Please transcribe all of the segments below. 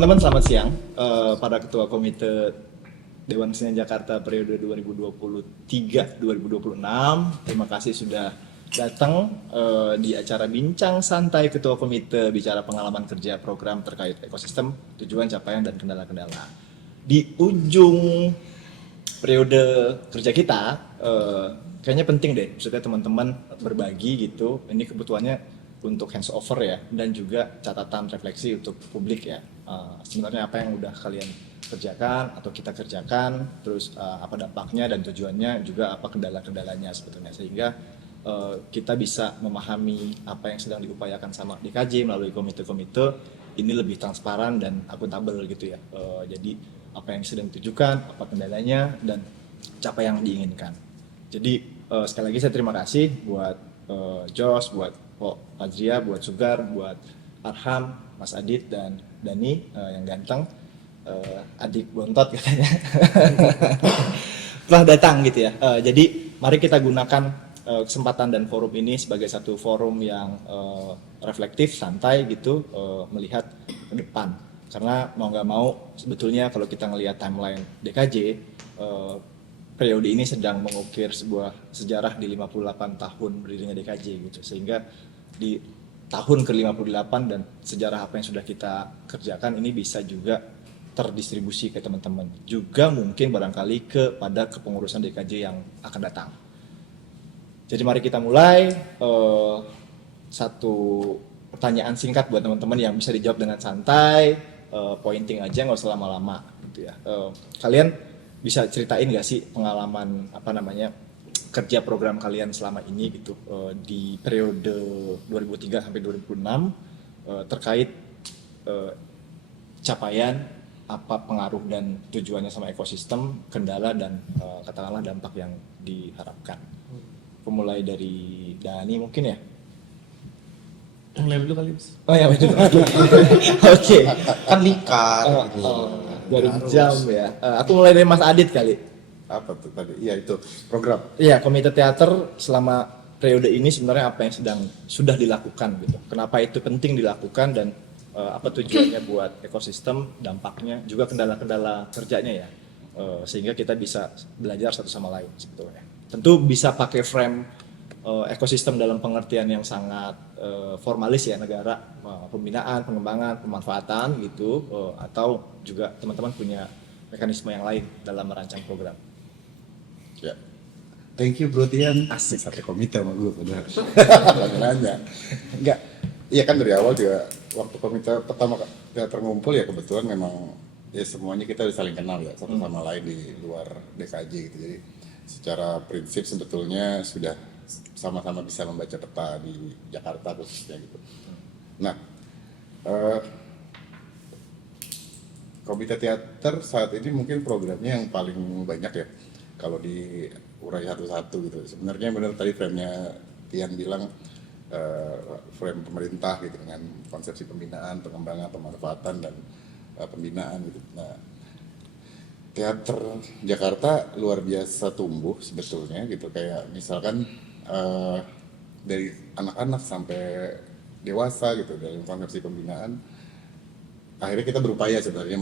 Teman-teman selamat siang, para ketua komite Dewan Kesenian Jakarta periode 2023-2026. Terima kasih sudah datang di acara Bincang Santai Ketua Komite bicara pengalaman kerja program terkait ekosistem, tujuan, capaian, dan kendala-kendala. Di ujung periode kerja kita, kayaknya penting deh, maksudnya teman-teman berbagi gitu. Ini kebutuhannya untuk hands over ya, dan juga catatan refleksi untuk publik ya. Sebenarnya apa yang udah kalian kerjakan atau kita kerjakan, terus apa dampaknya dan tujuannya, juga apa kendala-kendalanya sebetulnya, sehingga kita bisa memahami apa yang sedang diupayakan sama DKJ melalui komite-komite ini lebih transparan dan akuntabel gitu ya. Jadi apa yang sedang ditujukan, apa kendalanya, dan capaian yang diinginkan. Jadi sekali lagi saya terima kasih buat Jos, buat Fajria, buat Sugar, buat Arham, Mas Adit, dan Dani yang ganteng, adik bontot katanya, telah datang gitu ya. Jadi mari kita gunakan kesempatan dan forum ini sebagai satu forum yang reflektif, santai gitu, melihat ke depan. Karena mau nggak mau sebetulnya kalau kita ngelihat timeline DKJ, periode ini sedang mengukir sebuah sejarah di 58 tahun berdirinya DKJ gitu. Sehingga di tahun ke-58 dan sejarah apa yang sudah kita kerjakan ini bisa juga terdistribusi ke teman-teman. Juga mungkin barangkali kepada kepengurusan DKJ yang akan datang. Jadi mari kita mulai. Satu pertanyaan singkat buat teman-teman yang bisa dijawab dengan santai, pointing aja, nggak usah lama-lama gitu ya. Kalian bisa ceritain nggak sih pengalaman kerja program kalian selama ini gitu, di periode 2003 sampai 2006, terkait capaian, apa pengaruh dan tujuannya sama ekosistem, kendala, dan katakanlah dampak yang diharapkan. Mulai dari Dani mungkin ya. Yang lain dulu kali. Oh ya betul. Oke. Kan nikah gitu. 2 jam ya. Aku mulai dari Mas Adit kali. Apa tuh tadi? Iya itu program. Iya, komite teater selama periode ini sebenarnya apa yang sudah dilakukan gitu. Kenapa itu penting dilakukan, dan apa tujuannya buat ekosistem, dampaknya, juga kendala-kendala kerjanya ya. Sehingga kita bisa belajar satu sama lain sebetulnya. Tentu bisa pakai frame ekosistem dalam pengertian yang sangat formalis ya, negara, pembinaan, pengembangan, pemanfaatan gitu, atau juga teman-teman punya mekanisme yang lain dalam merancang program. Ya. Thank you Bro Tian. Asik. Satu komite sama gue benar. Nanya. Enggak. Iya kan dari awal juga waktu komite pertama teater ngumpul ya kebetulan memang ya semuanya kita udah saling kenal ya satu sama lain di luar DKJ gitu. Jadi secara prinsip sebetulnya sudah sama-sama bisa membaca peta di Jakarta khususnya gitu. Nah, komite teater saat ini mungkin programnya yang paling banyak ya kalau diurai satu-satu gitu. Sebenarnya benar tadi frame-nya Tian bilang frame pemerintah gitu dengan konsepsi pembinaan, pengembangan, pemanfaatan, dan pembinaan gitu. Nah, teater Jakarta luar biasa tumbuh sebetulnya gitu, kayak misalkan dari anak-anak sampai dewasa gitu dalam konsepsi pembinaan. Akhirnya kita berupaya sebenarnya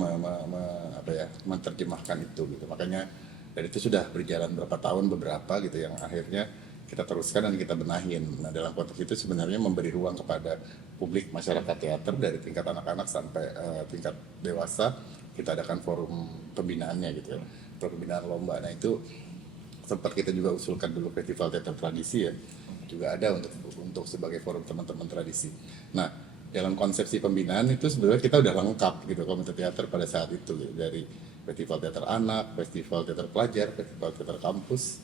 menerjemahkan itu gitu. Makanya dari itu sudah berjalan berapa tahun beberapa gitu yang akhirnya kita teruskan dan kita benahin. Nah, dalam konteks itu sebenarnya memberi ruang kepada publik masyarakat teater dari tingkat anak-anak sampai tingkat dewasa. Kita adakan forum pembinaannya gitu ya. Forum pembinaan lomba. Nah, itu sempat kita juga usulkan dulu festival teater tradisi ya. Juga ada untuk sebagai forum teman-teman tradisi. Nah, dalam konsepsi pembinaan itu sebenarnya kita udah lengkap gitu komite teater pada saat itu gitu. Dari festival teater anak, festival teater pelajar, festival teater kampus,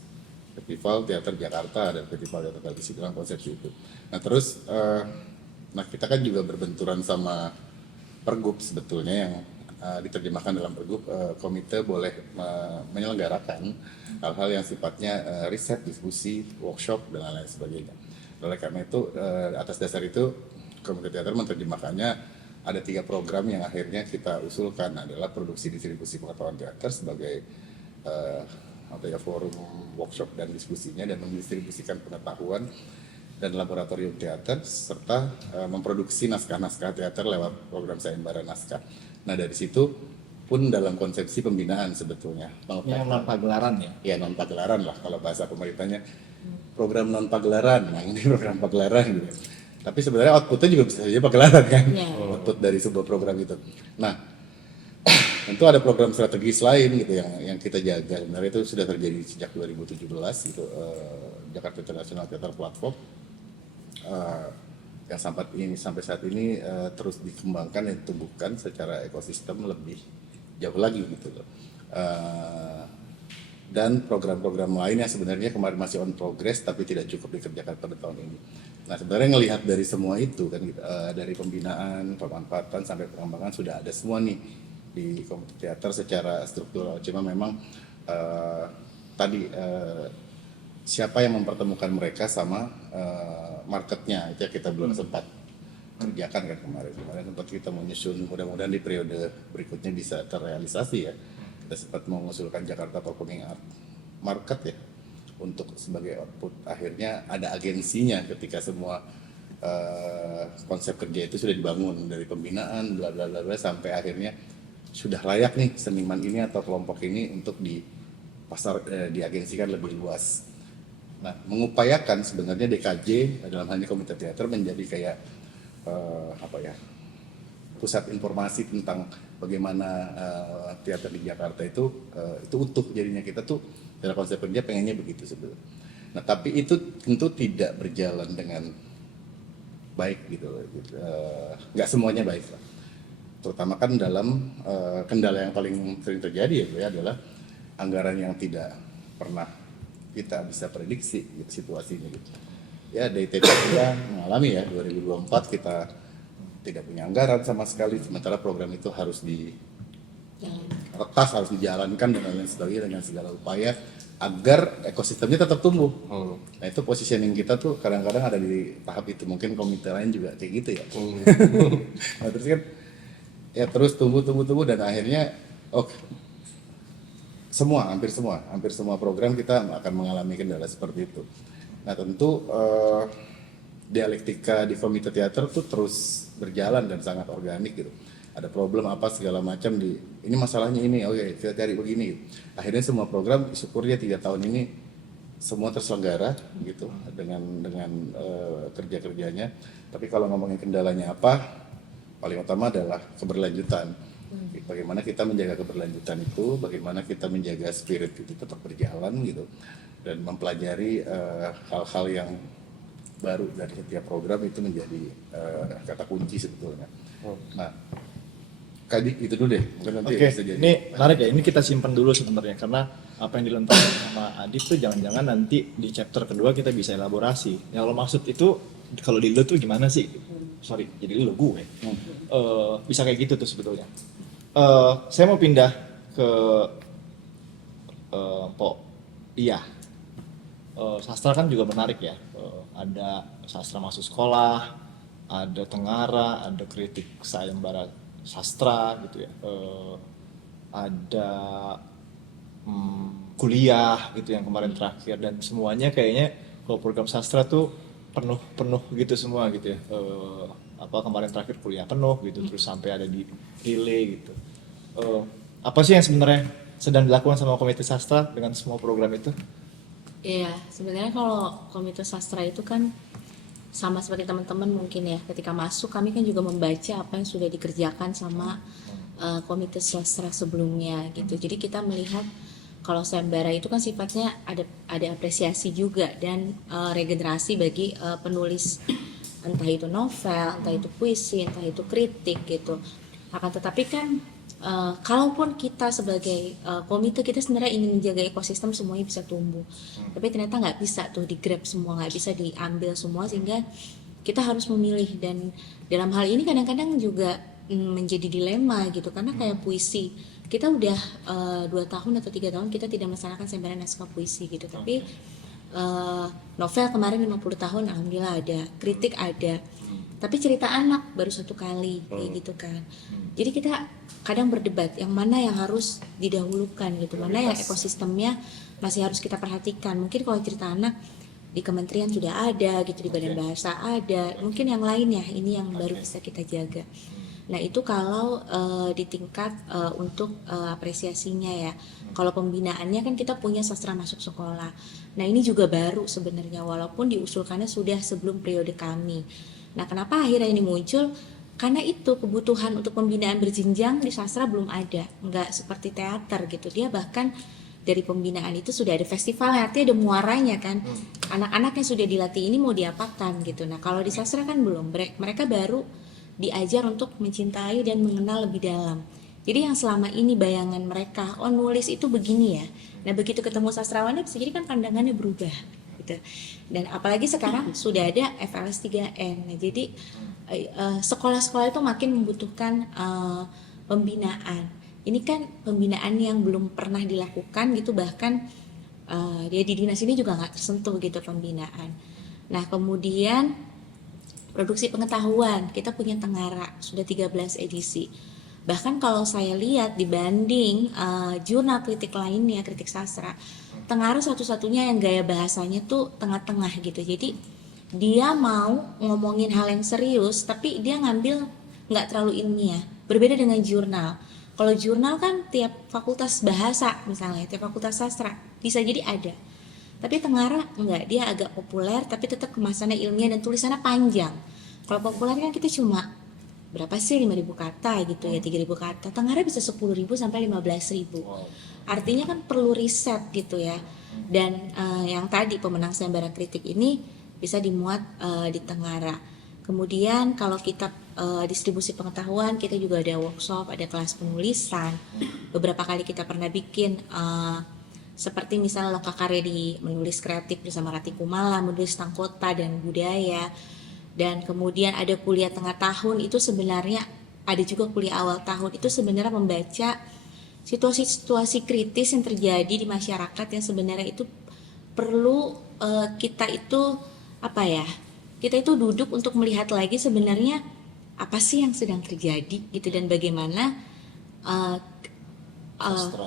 festival teater Jakarta, dan festival teater tradisi dalam konsepsi itu. Nah terus, kita kan juga berbenturan sama pergub sebetulnya yang diterjemahkan dalam pergub. Komite boleh menyelenggarakan hal-hal yang sifatnya riset, diskusi, workshop, dan lain-lain sebagainya. Oleh karena itu, atas dasar itu komite teater menerjemahkannya ada 3 program yang akhirnya kita usulkan adalah produksi distribusi pengetahuan teater sebagai forum workshop dan diskusinya, dan mendistribusikan pengetahuan dan laboratorium teater, serta memproduksi naskah-naskah teater lewat program sayembara naskah. Nah dari situ pun dalam konsepsi pembinaan sebetulnya. Yang non pagelaran ya. Ya non pagelaran lah kalau bahasa pemerintahnya, program non pagelaran. Nah ini program pagelaran gitu. Tapi sebenarnya outputnya juga bisa saja pagelaran kan, output dari sebuah program itu. Nah tentu ada program strategis lain gitu yang kita jaga. Sebenarnya itu sudah terjadi sejak 2017 itu Jakarta International Theater Platform yang sampai saat ini terus dikembangkan dan ditumbuhkan secara ekosistem lebih jauh lagi gitu loh. Dan program-program lain yang sebenarnya kemarin masih on progress tapi tidak cukup dikerjakan pada tahun ini. Nah sebenarnya ngelihat dari semua itu kan dari pembinaan, pemanfaatan sampai pengembangan sudah ada semua nih di Komite Teater secara struktural. Cuma memang tadi siapa yang mempertemukan mereka sama marketnya itu ya kita belum sempat kerjakan kan kemarin sempat kita menyusun, mudah-mudahan di periode berikutnya bisa terrealisasi ya. Kita sempat mengusulkan Jakarta Performing Art Market ya untuk sebagai output. Akhirnya ada agensinya ketika semua konsep kerja itu sudah dibangun dari pembinaan bla bla bla sampai akhirnya sudah layak nih seniman ini atau kelompok ini untuk di pasar diagensikan lebih luas. Nah, mengupayakan sebenarnya DKJ dalam hal ini Komite Teater menjadi kayak pusat informasi tentang bagaimana teater di Jakarta itu utuh jadinya. Kita tuh dalam konsep kerja pengennya begitu sebetulnya. Nah tapi itu tentu tidak berjalan dengan baik gitu, nggak semuanya baik lah. Terutama kan dalam kendala yang paling sering terjadi ya adalah anggaran yang tidak pernah kita bisa prediksi gitu, situasinya gitu. Ya DTP kita mengalami ya 2024 kita tidak punya anggaran sama sekali, sementara program itu harus diretas, harus dijalankan dan lain sebagainya dengan segala upaya agar ekosistemnya tetap tumbuh. Nah itu positioning kita tuh kadang-kadang ada di tahap itu, mungkin komite lain juga kayak gitu ya. Nah, terus kan ya terus tumbuh dan akhirnya hampir semua program kita akan mengalami kendala seperti itu. Nah tentu dialektika di Komite Teater tuh terus berjalan dan sangat organik gitu. Ada problem apa segala macam ini masalahnya ini, oke kita cari begini. Akhirnya semua program syukurnya 3 tahun ini semua terselenggara gitu dengan kerja-kerjanya. Tapi kalau ngomongin kendalanya apa, paling utama adalah keberlanjutan. Bagaimana kita menjaga keberlanjutan itu, bagaimana kita menjaga spirit itu tetap berjalan gitu, dan mempelajari hal-hal yang baru dari setiap program itu menjadi kata kunci sebetulnya. Nah, Kadik itu dulu deh, mungkin nanti bisa jadi. Ini menarik ya, ini kita simpan dulu sebenarnya karena apa yang dilontarkan sama Adit tuh jangan-jangan nanti di chapter kedua kita bisa elaborasi. Yang lo maksud itu kalau di lo tuh gimana sih? Sorry, jadi lo gue. Bisa kayak gitu tuh sebetulnya. Saya mau pindah ke sastra kan juga menarik ya. Ada sastra masuk sekolah, ada tengara, ada kritik sayembara sastra gitu ya. Ada kuliah gitu yang kemarin terakhir, dan semuanya kayaknya kalau program sastra tuh penuh gitu semua gitu ya. Kemarin terakhir kuliah penuh gitu, terus sampai ada di relay gitu. Apa sih yang sebenarnya sedang dilakukan sama Komite Sastra dengan semua program itu? Iya, sebenarnya kalau Komite Sastra itu kan sama seperti teman-teman mungkin ya, ketika masuk kami kan juga membaca apa yang sudah dikerjakan sama Komite Sastra sebelumnya gitu. Jadi kita melihat kalau sayembara itu kan sifatnya ada apresiasi juga dan regenerasi bagi penulis, entah itu novel, entah itu puisi, entah itu kritik gitu. Akan tetapi kan kalaupun kita sebagai komite kita sebenarnya ingin menjaga ekosistem semuanya bisa tumbuh, tapi ternyata nggak bisa tuh di grab semua, nggak bisa diambil semua, sehingga kita harus memilih. Dan dalam hal ini kadang-kadang juga menjadi dilema gitu, karena kayak puisi kita udah 2 tahun atau 3 tahun kita tidak melaksanakan sayembara naskah puisi gitu, tapi novel kemarin 50 tahun alhamdulillah ada, kritik ada, tapi cerita anak baru 1 kali kayak gitu kan. Jadi kita kadang berdebat yang mana yang harus didahulukan gitu, mana yang ekosistemnya masih harus kita perhatikan. Mungkin kalau cerita anak di kementerian sudah ada gitu, di badan bahasa ada, mungkin yang lainnya ini yang baru bisa kita jaga. Nah itu kalau di tingkat untuk apresiasinya ya. Kalau pembinaannya kan kita punya sastra masuk sekolah. Nah ini juga baru sebenarnya walaupun diusulkannya sudah sebelum periode kami. Nah kenapa akhirnya ini muncul? Karena itu kebutuhan untuk pembinaan berjenjang di sastra belum ada, nggak seperti teater gitu. Dia bahkan dari pembinaan itu sudah ada festivalnya, artinya ada muaranya kan. Anak-anak yang sudah dilatih ini mau diapakan gitu. Nah kalau di sastra kan belum, mereka baru diajar untuk mencintai dan mengenal lebih dalam. Jadi yang selama ini bayangan mereka, oh nulis itu begini ya. Nah begitu ketemu sastrawannya bisa jadi kan pandangannya berubah gitu. Dan apalagi sekarang sudah ada FLS 3N. Nah jadi sekolah-sekolah itu makin membutuhkan pembinaan. Ini kan pembinaan yang belum pernah dilakukan gitu, bahkan dia di dinas ini juga nggak tersentuh gitu pembinaan. Nah kemudian produksi pengetahuan, kita punya Tengara, sudah 13 edisi. Bahkan kalau saya lihat dibanding jurnal kritik lainnya, kritik sastra, Tengara satu-satunya yang gaya bahasanya tuh tengah-tengah gitu. Jadi dia mau ngomongin hal yang serius, tapi dia ngambil nggak terlalu ilmiah. Berbeda dengan jurnal. Kalau jurnal kan tiap fakultas bahasa misalnya, tiap fakultas sastra bisa jadi ada. Tapi Tengara enggak, dia agak populer tapi tetap kemasannya ilmiah dan tulisannya panjang. Kalau populer kan kita cuma berapa sih 5.000 kata gitu ya, 3.000 kata. Tengara bisa 10.000 sampai 15.000. Artinya kan perlu riset gitu ya. Dan yang tadi pemenang sayembara kritik ini bisa dimuat di Tengara. Kemudian kalau kita distribusi pengetahuan, kita juga ada workshop, ada kelas penulisan. Beberapa kali kita pernah bikin seperti misalnya lokakarya di menulis kreatif bersama Rati Kumala, menulis tentang kota dan budaya. Dan kemudian ada kuliah tengah tahun, itu sebenarnya ada juga kuliah awal tahun, itu sebenarnya membaca situasi-situasi kritis yang terjadi di masyarakat yang sebenarnya itu perlu kita itu apa ya, kita itu duduk untuk melihat lagi sebenarnya apa sih yang sedang terjadi gitu, dan bagaimana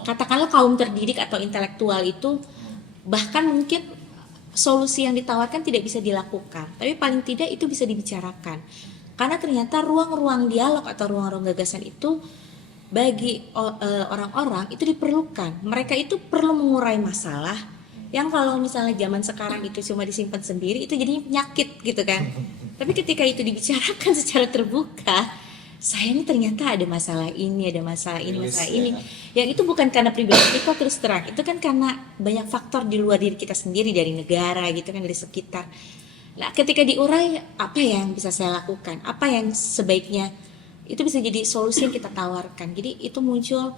katakanlah kaum terdidik atau intelektual itu bahkan mungkin solusi yang ditawarkan tidak bisa dilakukan, tapi paling tidak itu bisa dibicarakan. Karena ternyata ruang-ruang dialog atau ruang-ruang gagasan itu bagi orang-orang itu diperlukan. Mereka itu perlu mengurai masalah yang kalau misalnya zaman sekarang itu cuma disimpan sendiri, itu jadi penyakit gitu kan. Tapi ketika itu dibicarakan secara terbuka, saya ini ternyata ada masalah ini, ada masalah ini, masalah ini. Yang itu bukan karena pribadi kita terus terang, itu kan karena banyak faktor di luar diri kita sendiri, dari negara gitu kan, dari sekitar. Nah ketika diurai, apa yang bisa saya lakukan, apa yang sebaiknya, itu bisa jadi solusi yang kita tawarkan. Jadi itu muncul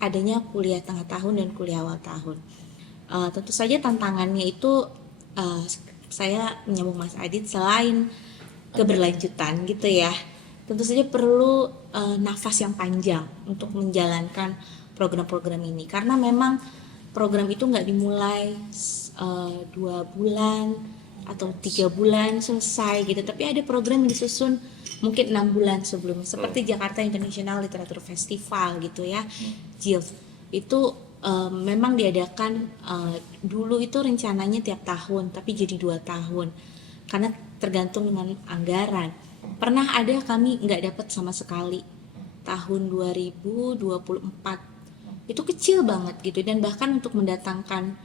adanya kuliah tengah tahun dan kuliah awal tahun. Tentu saja tantangannya itu saya menyambung Mas Adit, selain keberlanjutan gitu ya, tentu saja perlu nafas yang panjang untuk menjalankan program-program ini, karena memang program itu nggak dimulai 2 bulan atau 3 bulan selesai gitu, tapi ada program yang disusun mungkin 6 bulan sebelumnya, seperti Jakarta International Literature Festival gitu ya, JILF itu memang diadakan dulu itu rencananya tiap tahun, tapi jadi 2 tahun karena tergantung dengan anggaran. Pernah ada kami nggak dapat sama sekali tahun 2024, itu kecil banget gitu, dan bahkan untuk mendatangkan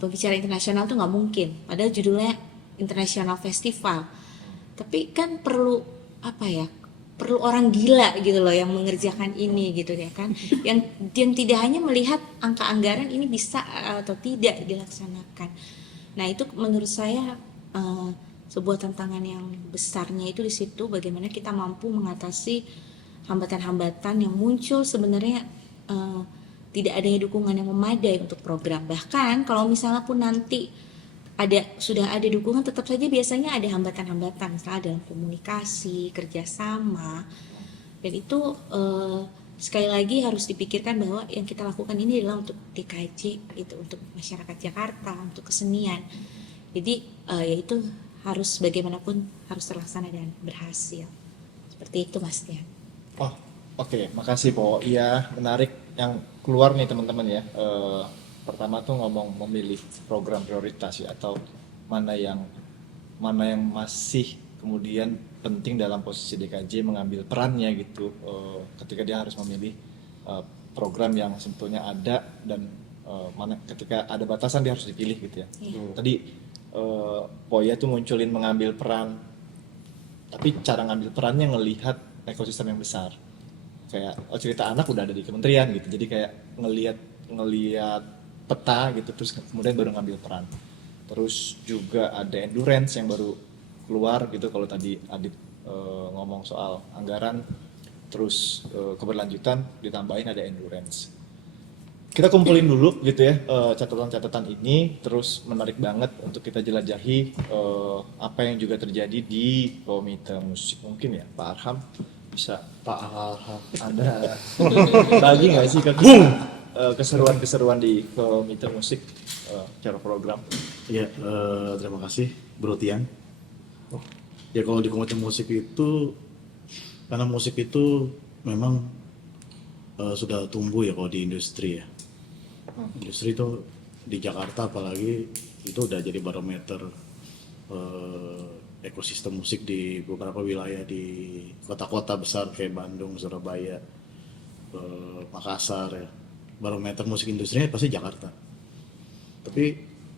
pembicara internasional tuh nggak mungkin, padahal judulnya International Festival. Tapi kan perlu apa ya, perlu orang gila gitu loh yang mengerjakan ini gitu ya kan, yang tidak hanya melihat angka anggaran ini bisa atau tidak dilaksanakan. Nah itu menurut saya sebuah tantangan yang besarnya itu di situ, bagaimana kita mampu mengatasi hambatan-hambatan yang muncul sebenarnya tidak adanya dukungan yang memadai untuk program. Bahkan kalau misalnya pun nanti sudah ada dukungan, tetap saja biasanya ada hambatan-hambatan, misalnya dalam komunikasi, kerjasama, dan itu sekali lagi harus dipikirkan bahwa yang kita lakukan ini adalah untuk DKJ, itu untuk masyarakat Jakarta, untuk kesenian. Jadi yaitu harus bagaimanapun harus terlaksana dan berhasil. Seperti itu Mas Tian. Oh, oke. Makasih Po. Iya, menarik yang keluar nih teman-teman ya. Pertama tuh ngomong memilih program prioritas ya, atau mana yang masih kemudian penting dalam posisi DKJ mengambil perannya gitu ketika dia harus memilih program yang sebetulnya ada dan mana ketika ada batasan dia harus dipilih gitu ya. Tadi Poya tuh munculin mengambil peran, tapi cara ngambil perannya ngelihat ekosistem yang besar. Kayak cerita anak udah ada di kementerian gitu, jadi kayak ngelihat peta gitu, terus kemudian baru ngambil peran. Terus juga ada endurance yang baru keluar gitu, kalau tadi Adit ngomong soal anggaran, terus keberlanjutan ditambahin ada endurance. Kita kumpulin dulu gitu ya catatan-catatan ini, terus menarik banget untuk kita jelajahi apa yang juga terjadi di komite musik. Mungkin ya Pak Arham bisa Pak Arham. ada bagi nggak sih keseruan-keseruan di komite musik secara program? Ya, terima kasih Bro Tian. Ya kalau di komite musik itu, karena musik itu memang sudah tumbuh ya kalau di industri ya. Industri itu di Jakarta apalagi itu udah jadi barometer ekosistem musik di beberapa wilayah di kota-kota besar kayak Bandung, Surabaya, Makassar ya. Barometer musik industrinya pasti Jakarta. Tapi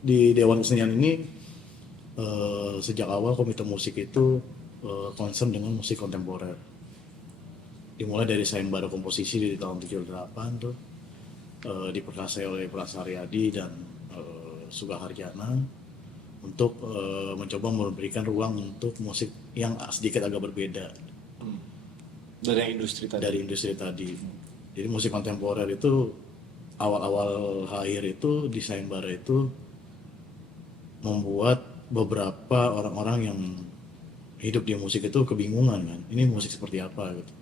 di Dewan Kesenian ini sejak awal komite musik itu concern dengan musik kontemporer. Dimulai dari sayembara komposisi di tahun 78 tuh diperkasai oleh Pras Haryadi dan Sugeng Harjana untuk mencoba memberikan ruang untuk musik yang sedikit agak berbeda Dari industri tadi. dari industri tadi. Jadi musik kontemporer itu awal-awal lahir itu di sayembara itu membuat beberapa orang-orang yang hidup di musik itu kebingungan kan, ini musik seperti apa gitu.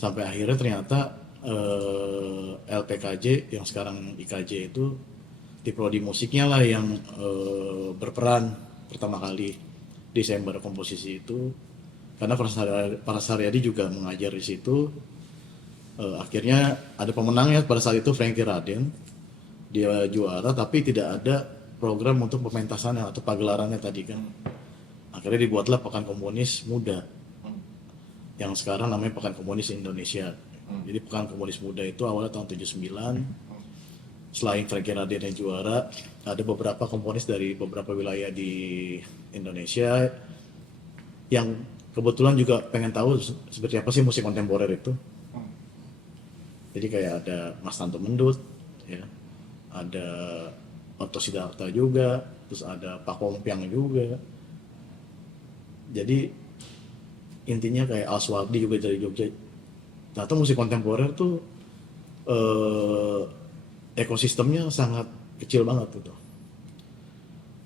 Sampai akhirnya ternyata LPKJ yang sekarang IKJ itu di prodi musiknya lah yang berperan pertama kali di sayembara komposisi itu, karena Pras Haryadi juga mengajar di situ. Akhirnya ada pemenangnya pada saat itu, Frankie Raden, dia juara tapi tidak ada program untuk pementasannya atau pagelarannya tadi kan. Akhirnya dibuatlah Pekan Komunis Muda yang sekarang namanya Pekan Komunis Indonesia. Jadi Pekan Komunis Muda itu awalnya tahun 79. Selain Frankie Raden yang juara, ada beberapa komponis dari beberapa wilayah di Indonesia yang kebetulan juga pengen tahu seperti apa sih musik kontemporer itu. Jadi kayak ada Mas Tanto Mendut, ya, ada Otto Siddharta juga, terus ada Pak Kompiang juga. Jadi intinya kayak Aswadi juga dari Jogja. Ternyata musik kontemporer tuh ekosistemnya sangat kecil banget gitu.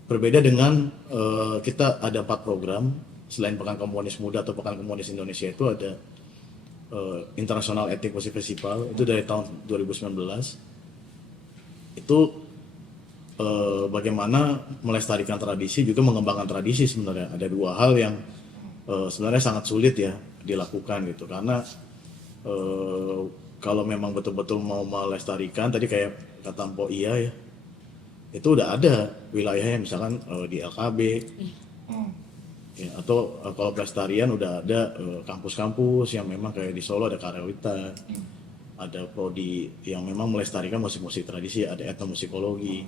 Berbeda dengan kita ada 4 program selain Pekan Komunis Muda atau Pekan Komunis Indonesia, itu ada International Ethnic Music Festival itu dari tahun 2019. Itu bagaimana melestarikan tradisi juga mengembangkan tradisi. Sebenarnya ada 2 hal yang sebenarnya sangat sulit ya dilakukan gitu, karena kalau memang betul-betul mau melestarikan, tadi kayak kata Mpok Iya ya, itu udah ada wilayahnya misalkan di LKB ya, atau kalau pelestarian udah ada kampus-kampus yang memang kayak di Solo ada Karawita, ada prodi yang memang melestarikan musik-musik tradisi, ada etnomusikologi.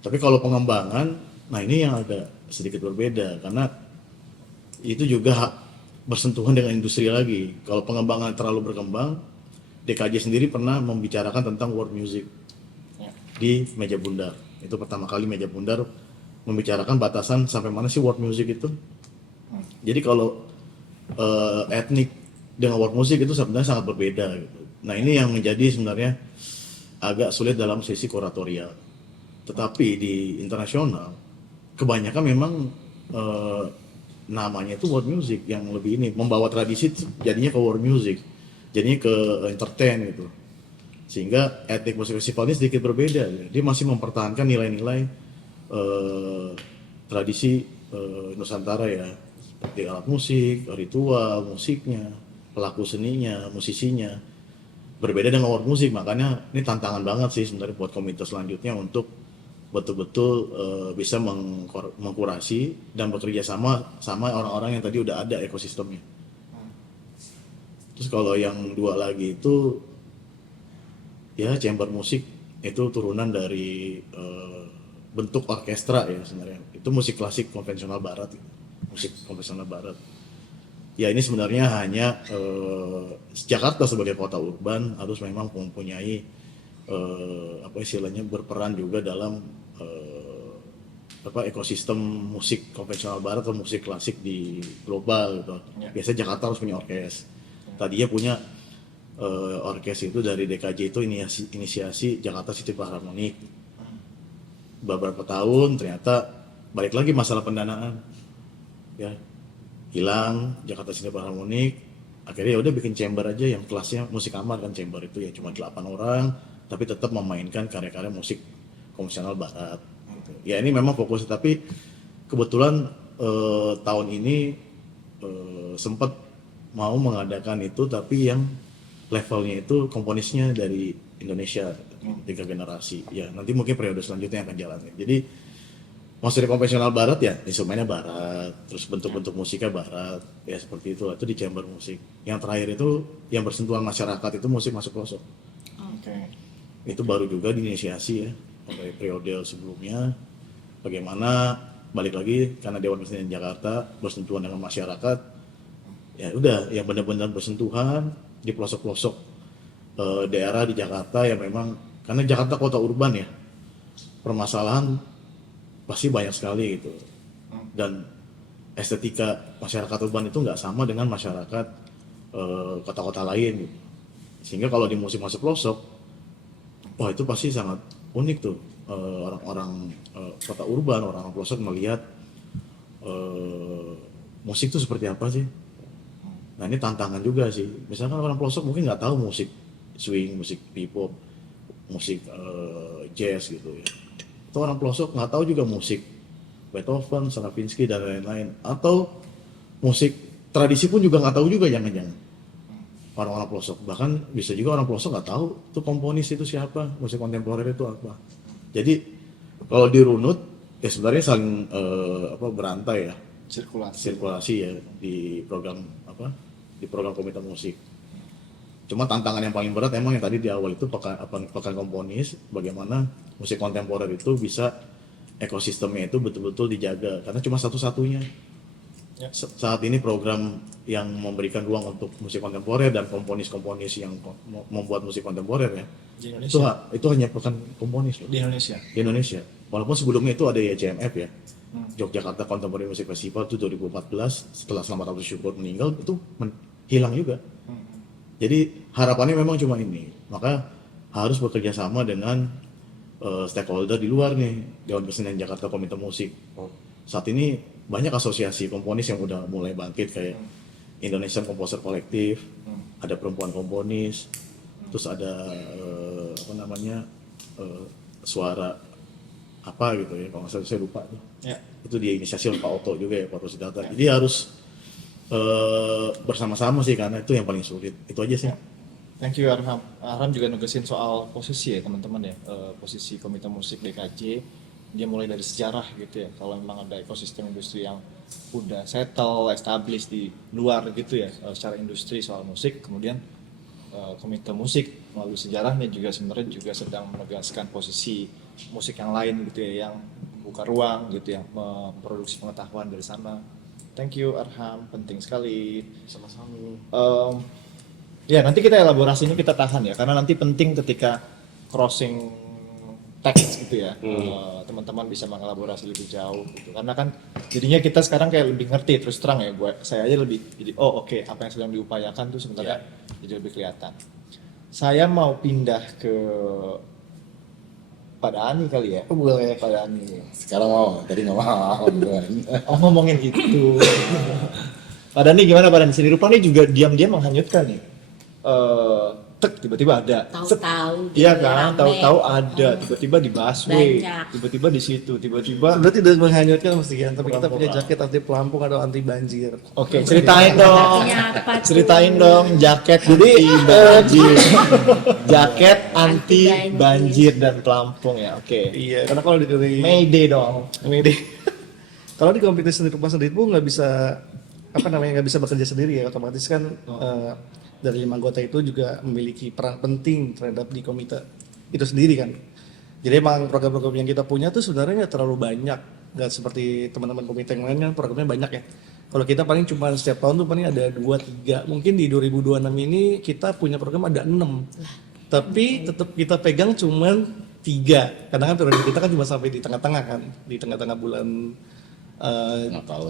Tapi kalau pengembangan, nah ini yang agak sedikit berbeda karena itu juga bersentuhan dengan industri lagi. Kalau pengembangan terlalu berkembang, DKJ sendiri pernah membicarakan tentang world music di Meja Bundar. Itu pertama kali Meja Bundar membicarakan batasan sampai mana sih world music itu. Jadi kalau etnik dengan world music itu sebenarnya sangat berbeda gitu. Nah ini yang menjadi sebenarnya agak sulit dalam sisi kuratorial. Tetapi di internasional kebanyakan memang namanya itu world music yang lebih ini membawa tradisi jadinya ke world music, jadinya ke entertain gitu. Sehingga Ethnic Music Festival ini sedikit berbeda. Dia masih mempertahankan nilai-nilai tradisi Nusantara ya, seperti alat musik, ritual musiknya, pelaku seninya, musisinya. Berbeda dengan world music, makanya ini tantangan banget sih sebenarnya buat komite selanjutnya untuk betul-betul bisa mengkurasi dan bekerja sama orang-orang yang tadi udah ada ekosistemnya. Terus kalau yang dua lagi itu ya chamber musik itu turunan dari bentuk orkestra ya sebenarnya. Itu musik klasik konvensional barat, musik konvensional barat. Ya ini sebenarnya hanya Jakarta sebagai kota urban harus memang mempunyai apa istilahnya berperan juga dalam ekosistem musik konvensional barat atau musik klasik di global gitu. Ya. Biasanya Jakarta harus punya orkes. Tadinya punya orkes itu dari DKJ itu inisiasi Jakarta City Philharmonic. Beberapa tahun ternyata balik lagi masalah pendanaan. Ya. Hilang Jakarta City Philharmonic. Akhirnya ya udah bikin chamber aja yang kelasnya musik kamar kan, chamber itu ya cuma 8 orang tapi tetap memainkan karya-karya musik konvensional barat. Gitu. Ya ini memang fokus, tapi kebetulan tahun ini sempat mau mengadakan itu tapi yang levelnya itu komponisnya dari Indonesia 3 generasi. Ya nanti mungkin periode selanjutnya akan jalan. Jadi musik konvensional barat ya instrumennya barat, terus bentuk-bentuk musiknya barat, ya seperti itu. Itu di chamber musik. Yang terakhir itu yang bersentuhan masyarakat itu musik masuk pelosok. Oke. Itu baru juga diinisiasi ya oleh periode sebelumnya. Bagaimana balik lagi karena Dewan Kesenian Jakarta bersentuhan dengan masyarakat. Ya udah yang benar-benar bersentuhan di pelosok-pelosok daerah di Jakarta yang memang karena Jakarta kota urban ya. Permasalahan pasti banyak sekali gitu. Dan estetika masyarakat urban itu nggak sama dengan masyarakat kota-kota lain gitu. Sehingga kalau di musik masuk pelosok, wah itu pasti sangat unik tuh. Orang-orang kota urban, orang-orang pelosok melihat musik itu seperti apa sih. Nah ini tantangan juga sih. Misalkan orang pelosok mungkin nggak tahu musik swing, musik bebop, musik jazz gitu ya. Atau orang pelosok nggak tahu juga musik Beethoven, Stravinsky dan lain-lain. Atau musik tradisi pun juga nggak tahu juga jangan-jangan. Orang-orang pelosok. Bahkan bisa juga orang pelosok nggak tahu tuh komponis itu siapa, musik kontemporer itu apa. Jadi kalau dirunut ya sebenarnya saling berantai ya. Sirkulasi ya di program komite musik. Cuma tantangan yang paling berat emang yang tadi di awal itu pekan komponis, bagaimana musik kontemporer itu bisa ekosistemnya itu betul-betul dijaga karena cuma satu-satunya. Ya. Saat ini program yang memberikan ruang untuk musik kontemporer dan komponis-komponis yang membuat musik kontemporer ya. Di Indonesia. Itu hanya pekan komponis loh. Di Indonesia. Di Indonesia. Walaupun sebelumnya itu ada YCMF ya. Yogyakarta Contemporary Music Festival itu 2014 setelah Slamet Abdul Syukur meninggal itu hilang juga. Jadi harapannya memang cuma ini. Maka harus bekerja sama dengan stakeholder di luar nih, Dewan Kesenian Jakarta Komite Musik. Saat ini banyak asosiasi komponis yang udah mulai bangkit kayak Indonesian Composer Collective, ada perempuan komponis, terus ada suara apa gitu ya, kalau nggak salah saya lupa tuh. Ya. Itu diinisiasi oleh Pak Oto juga ya, Pak Rosidata. Jadi harus bersama-sama sih karena itu yang paling sulit. Itu aja sih. Thank you Arham. Arham juga negesin soal posisi ya teman-teman ya, posisi Komite Musik DKJ. Dia mulai dari sejarah gitu ya. Kalau memang ada ekosistem industri yang udah settle, established di luar gitu ya, secara industri soal musik, kemudian Komite Musik melalui sejarahnya juga sebenarnya juga sedang menegaskan posisi musik yang lain gitu ya, yang membuka ruang gitu ya, memproduksi pengetahuan dari sana. Thank you Arham, penting sekali. Sama-sama. Ya nanti kita elaborasinya kita tahan ya, karena nanti penting ketika crossing teks gitu ya, teman-teman bisa mengelaborasi lebih jauh gitu. Karena kan jadinya kita sekarang kayak lebih ngerti, terus terang ya, saya aja lebih jadi oke, apa yang sedang diupayakan tuh sebenarnya jadi lebih kelihatan. Saya mau pindah ke Pak Dhani kali ya. Boleh. Pak Dhani. Sekarang mau, tadi nggak mau. Oh ngomongin itu. Pak Dhani gimana Pak Dhani? Seni rupa nih juga diam-diam menghanyutkan nih. Tiba-tiba ada. Tahu-tahu Iya gitu, kan, rame. tahu-tahu ada. Tiba-tiba di busway, Banyak. tiba-tiba di situ, tiba-tiba. Sebenarnya tidak menghanyutkan mesti kan, tapi kita punya jaket anti pelampung atau anti banjir. Oke, ceritain dong. Artinya apa tuh? Ceritain dong jaket anti banjir. Jaket anti banjir dan pelampung ya. Oke. Iya, karena kalau di Mayday dong. ini kalau di komite seni rupa sendiri pun nggak bisa nggak bisa bekerja sendiri ya, otomatis kan dari 5 anggota itu juga memiliki peran penting terhadap di komite itu sendiri kan. Jadi emang program-program yang kita punya tuh sebenarnya nggak terlalu banyak, nggak seperti teman-teman komite yang lain kan programnya banyak ya. Kalau kita paling cuma setiap tahun tuh paling ada 2-3, mungkin di 2026 ini kita punya program ada 6, tapi tetap kita pegang cuma 3, karena kan periode kita kan cuma sampai di tengah-tengah kan, di tengah-tengah bulan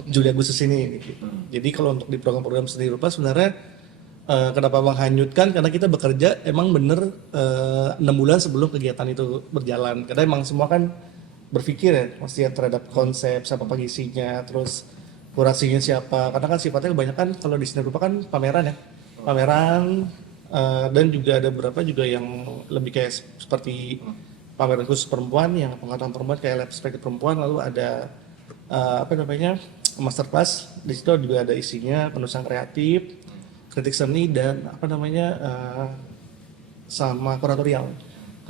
Juli Agustus ini. Jadi kalau untuk di program-program seni rupa sebenarnya kenapa menghanyutkan, karena kita bekerja emang bener 6 bulan sebelum kegiatan itu berjalan, karena emang semua kan berpikir ya mesti terhadap konsep, siapa pengisinya, terus kurasinya siapa, karena kan sifatnya kebanyakan kalau di seni rupa kan pameran ya, pameran dan juga ada beberapa juga yang lebih kayak seperti pameran khusus perempuan yang pengetahuan perempuan kayak lab perspektif perempuan, lalu ada masterclass, di situ juga ada isinya penulisan kreatif, kritik seni dan sama kuratorial.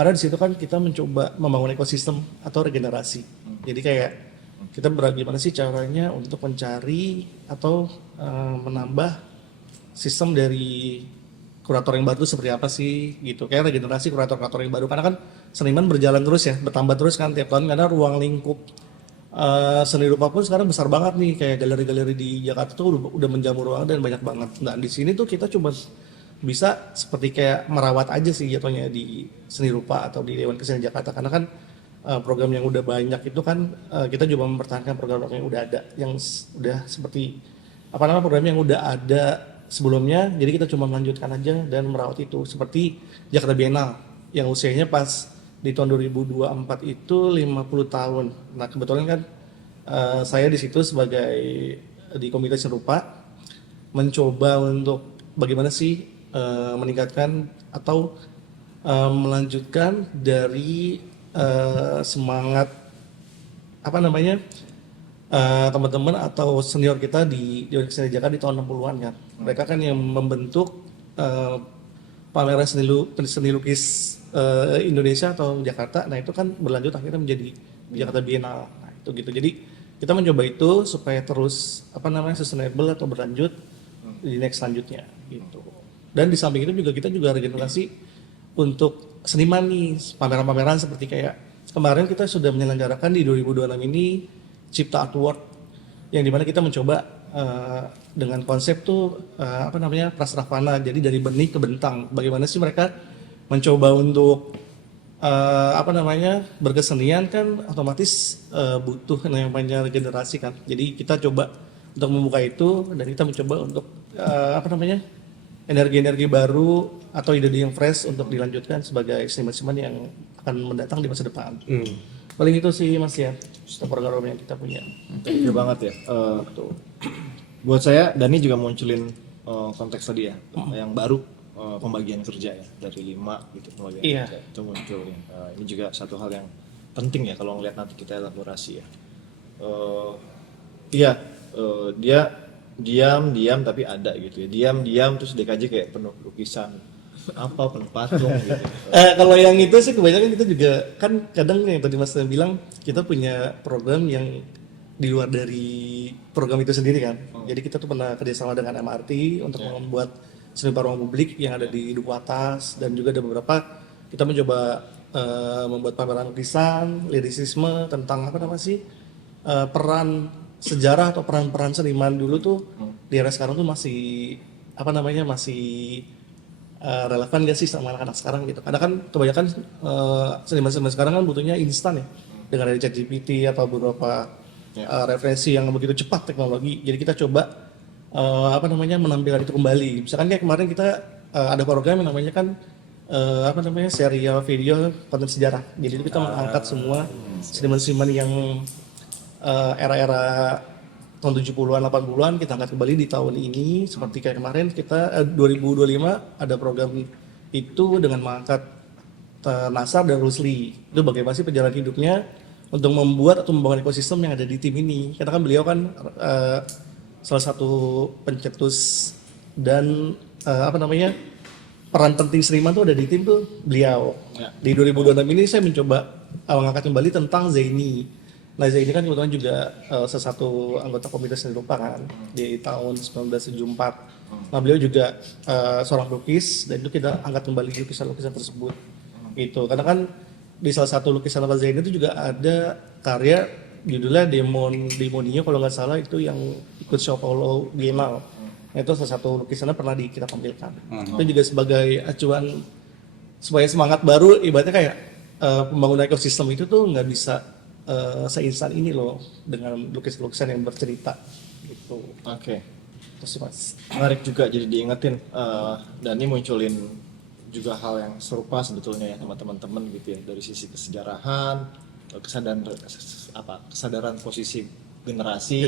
Karena di situ kan kita mencoba membangun ekosistem atau regenerasi. Jadi kayak kita bagaimana sih caranya untuk mencari atau menambah sistem dari kurator yang baru seperti apa sih gitu. Kayak regenerasi kurator-kurator yang baru, karena kan seniman berjalan terus ya, bertambah terus kan tiap tahun, karena ruang lingkup seni rupa pun sekarang besar banget nih, kayak galeri-galeri di Jakarta tuh udah menjamur ruang dan banyak banget. Nah di sini tuh kita cuma bisa seperti kayak merawat aja sih jatuhnya di seni rupa atau di Dewan Kesenian Jakarta, karena kan program yang udah banyak itu kan kita juga mempertahankan program yang udah ada, yang udah seperti program yang udah ada sebelumnya, jadi kita cuma melanjutkan aja dan merawat itu, seperti Jakarta Biennale yang usianya pas di tahun 2024 itu 50 tahun. Nah kebetulan kan saya di situ sebagai di komite seni rupa mencoba untuk bagaimana sih meningkatkan atau melanjutkan dari semangat teman-teman atau senior kita di Dewan Kesenian Jakarta di tahun 60-an kan. Mereka kan yang membentuk pameran seni lukis Indonesia atau Jakarta. Nah itu kan berlanjut akhirnya menjadi Jakarta Biennale. Nah itu gitu. Jadi kita mencoba itu supaya terus sustainable atau berlanjut di next selanjutnya gitu. Dan di samping itu juga kita juga regenerasi untuk seniman nih, pameran-pameran seperti kayak kemarin kita sudah menyelenggarakan di 2026 ini Cipta Art Award, yang dimana kita mencoba dengan konsep tuh prasravana, jadi dari benih ke bentang. Bagaimana sih mereka mencoba untuk berkesenian kan otomatis butuh yang namanya regenerasi kan. Jadi kita coba untuk membuka itu dan kita mencoba untuk energi-energi baru atau ide-ide yang fresh untuk dilanjutkan sebagai seniman-seniman yang akan mendatang di masa depan. Paling itu sih Mas ya, program yang kita punya. Thank you banget ya. Buat saya Dani juga munculin konteks tadi ya, yang baru pembagian kerja ya, dari 5 gitu pembagian kerja itu muncul. Ini juga satu hal yang penting ya kalau ngeliat nanti kita elaborasi ya. Dia diam tapi ada gitu ya, diam terus DKJ kayak penuh lukisan penuh patung gitu. Kalau yang itu sih kebanyakan kita juga kan kadang yang tadi Mas bilang kita punya program yang di luar dari program itu sendiri kan. Jadi kita tuh pernah kerjasama dengan MRT untuk membuat seni ruang publik yang ada di Duku Atas, dan juga ada beberapa kita mencoba membuat pameran lukisan, lirisisme tentang peran sejarah atau peran-peran seniman dulu tuh di era sekarang tuh masih relevan gak sih sama anak-anak sekarang gitu. Karena kan kebanyakan seniman-seniman sekarang kan butuhnya instan ya, dengan ada ChatGPT atau beberapa referensi yang begitu cepat teknologi. Jadi kita coba menampilkan itu kembali. Misalkan kayak kemarin kita ada program yang namanya kan serial video konten sejarah. Jadi kita mengangkat semua seniman-seniman yang era-era tahun 70-an, 80-an kita angkat kembali di tahun ini. Seperti kayak kemarin kita 2025 ada program itu dengan mengangkat Nasar dan Rusli. Itu bagaimana sih perjalanan hidupnya untuk membuat atau membangun ekosistem yang ada di tim ini. Karena kan beliau kan salah satu pencetus dan peran penting seniman tuh ada di tim tuh beliau. Ya. Di 2026 ini saya mencoba mengangkat kembali tentang Zaini. Nah Zaini kan kebetulan juga salah satu anggota komite seni rupa kan di tahun 1974. Nah beliau juga seorang pelukis dan itu kita angkat kembali lukisan-lukisan tersebut. Gitu. Karena kan di salah satu lukisan Pak Zaini itu juga ada karya judulnya Demonio kalau nggak salah itu yang ikut Sao Paulo Biennale. Nah, itu salah satu lukisannya pernah kita tampilkan. Itu juga sebagai acuan supaya semangat baru ibaratnya kayak pembangunan ekosistem itu tuh nggak bisa seinstan ini loh dengan lukisan-lukisan yang bercerita gitu. Oke. Terus sih, Mas. Menarik juga jadi diingetin dan ini munculin juga hal yang serupa sebetulnya ya sama teman-teman gitu ya dari sisi kesejarahan, kesadaran posisi generasi,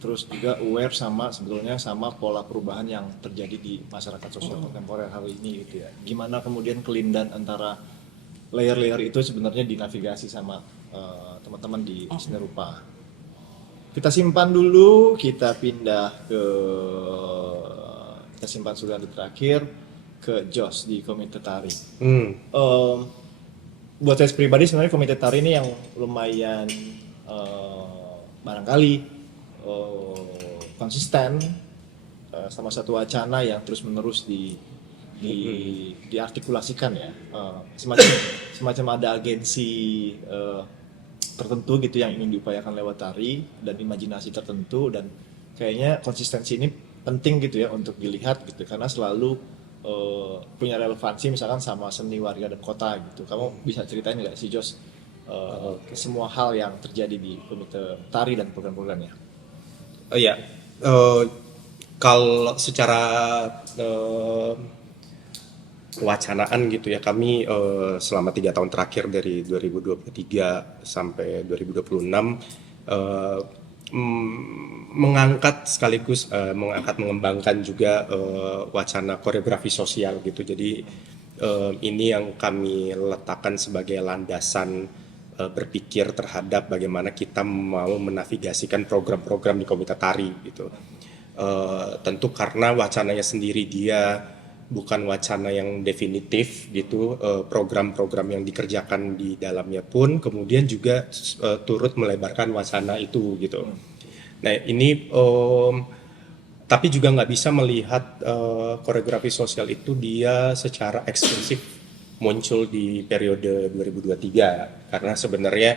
terus juga aware sebetulnya sama pola perubahan yang terjadi di masyarakat sosial kontemporer hari ini gitu ya. Gimana kemudian kelindan antara layer-layer itu sebenarnya dinavigasi sama teman-teman di seni rupa. Kita simpan dulu, kita simpan sudah di terakhir ke Jos di Komite Tari. Buat saya pribadi sebenarnya Komite Tari ini yang lumayan barangkali konsisten sama satu wacana yang terus menerus diartikulasikan ya, semacam ada agensi tertentu gitu yang ingin diupayakan lewat tari dan imajinasi tertentu, dan kayaknya konsistensi ini penting gitu ya untuk dilihat gitu karena selalu punya relevansi misalkan sama seni warga dan kota gitu. Kamu bisa ceritain nggak sih Jos semua hal yang terjadi di Komite Tari dan program-programnya? Oh ya, kalau secara kewacanaan gitu ya, kami selama 3 tahun terakhir dari 2023 sampai 2026 mengangkat sekaligus mengembangkan juga wacana koreografi sosial gitu. Jadi ini yang kami letakkan sebagai landasan berpikir terhadap bagaimana kita mau menavigasikan program-program di Komite Tari gitu. Tentu karena wacananya sendiri dia bukan wacana yang definitif gitu, program-program yang dikerjakan di dalamnya pun kemudian juga turut melebarkan wacana itu gitu. Nah ini tapi juga nggak bisa melihat koreografi sosial itu dia secara eksklusif muncul di periode 2023 karena sebenarnya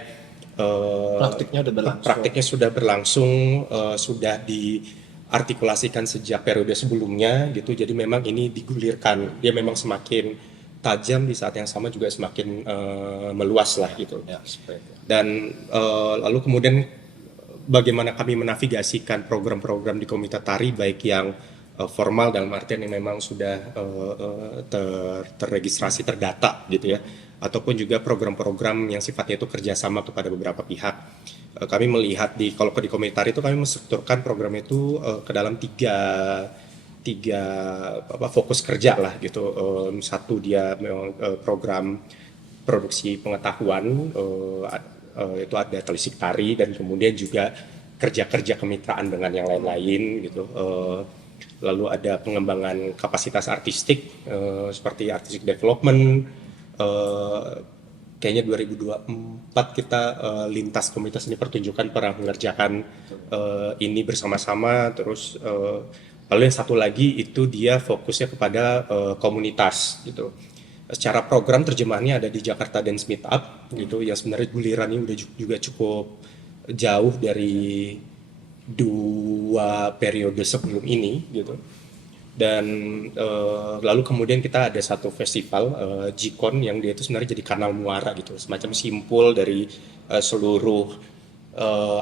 praktiknya sudah berlangsung, sudah diartikulasikan sejak periode sebelumnya gitu. Jadi memang ini digulirkan, dia memang semakin tajam, di saat yang sama juga semakin meluas lah gitu. Dan lalu kemudian bagaimana kami menavigasikan program-program di Komite Tari baik yang formal dalam artian yang memang sudah terregistrasi, terdata gitu ya, ataupun juga program-program yang sifatnya itu kerjasama kepada beberapa pihak. Kami melihat kalau di Komite Tari itu kami menstrukturkan program itu ke dalam tiga fokus kerja lah gitu. Satu dia program produksi pengetahuan, itu ada telisik tari, dan kemudian juga kerja-kerja kemitraan dengan yang lain-lain gitu. Lalu ada pengembangan kapasitas artistik seperti artistic development. Kayaknya 2024 kita lintas komunitas ini pertunjukan pernah mengerjakan ini bersama-sama. Terus lalu yang satu lagi itu dia fokusnya kepada komunitas gitu. Secara program terjemahannya ada di Jakarta Dance Meetup gitu, yang sebenarnya gulirannya udah juga cukup jauh dari 2 periode sebelum ini gitu. Dan lalu kemudian kita ada satu festival Jikon yang dia itu sebenarnya jadi kanal muara gitu, semacam simpul dari seluruh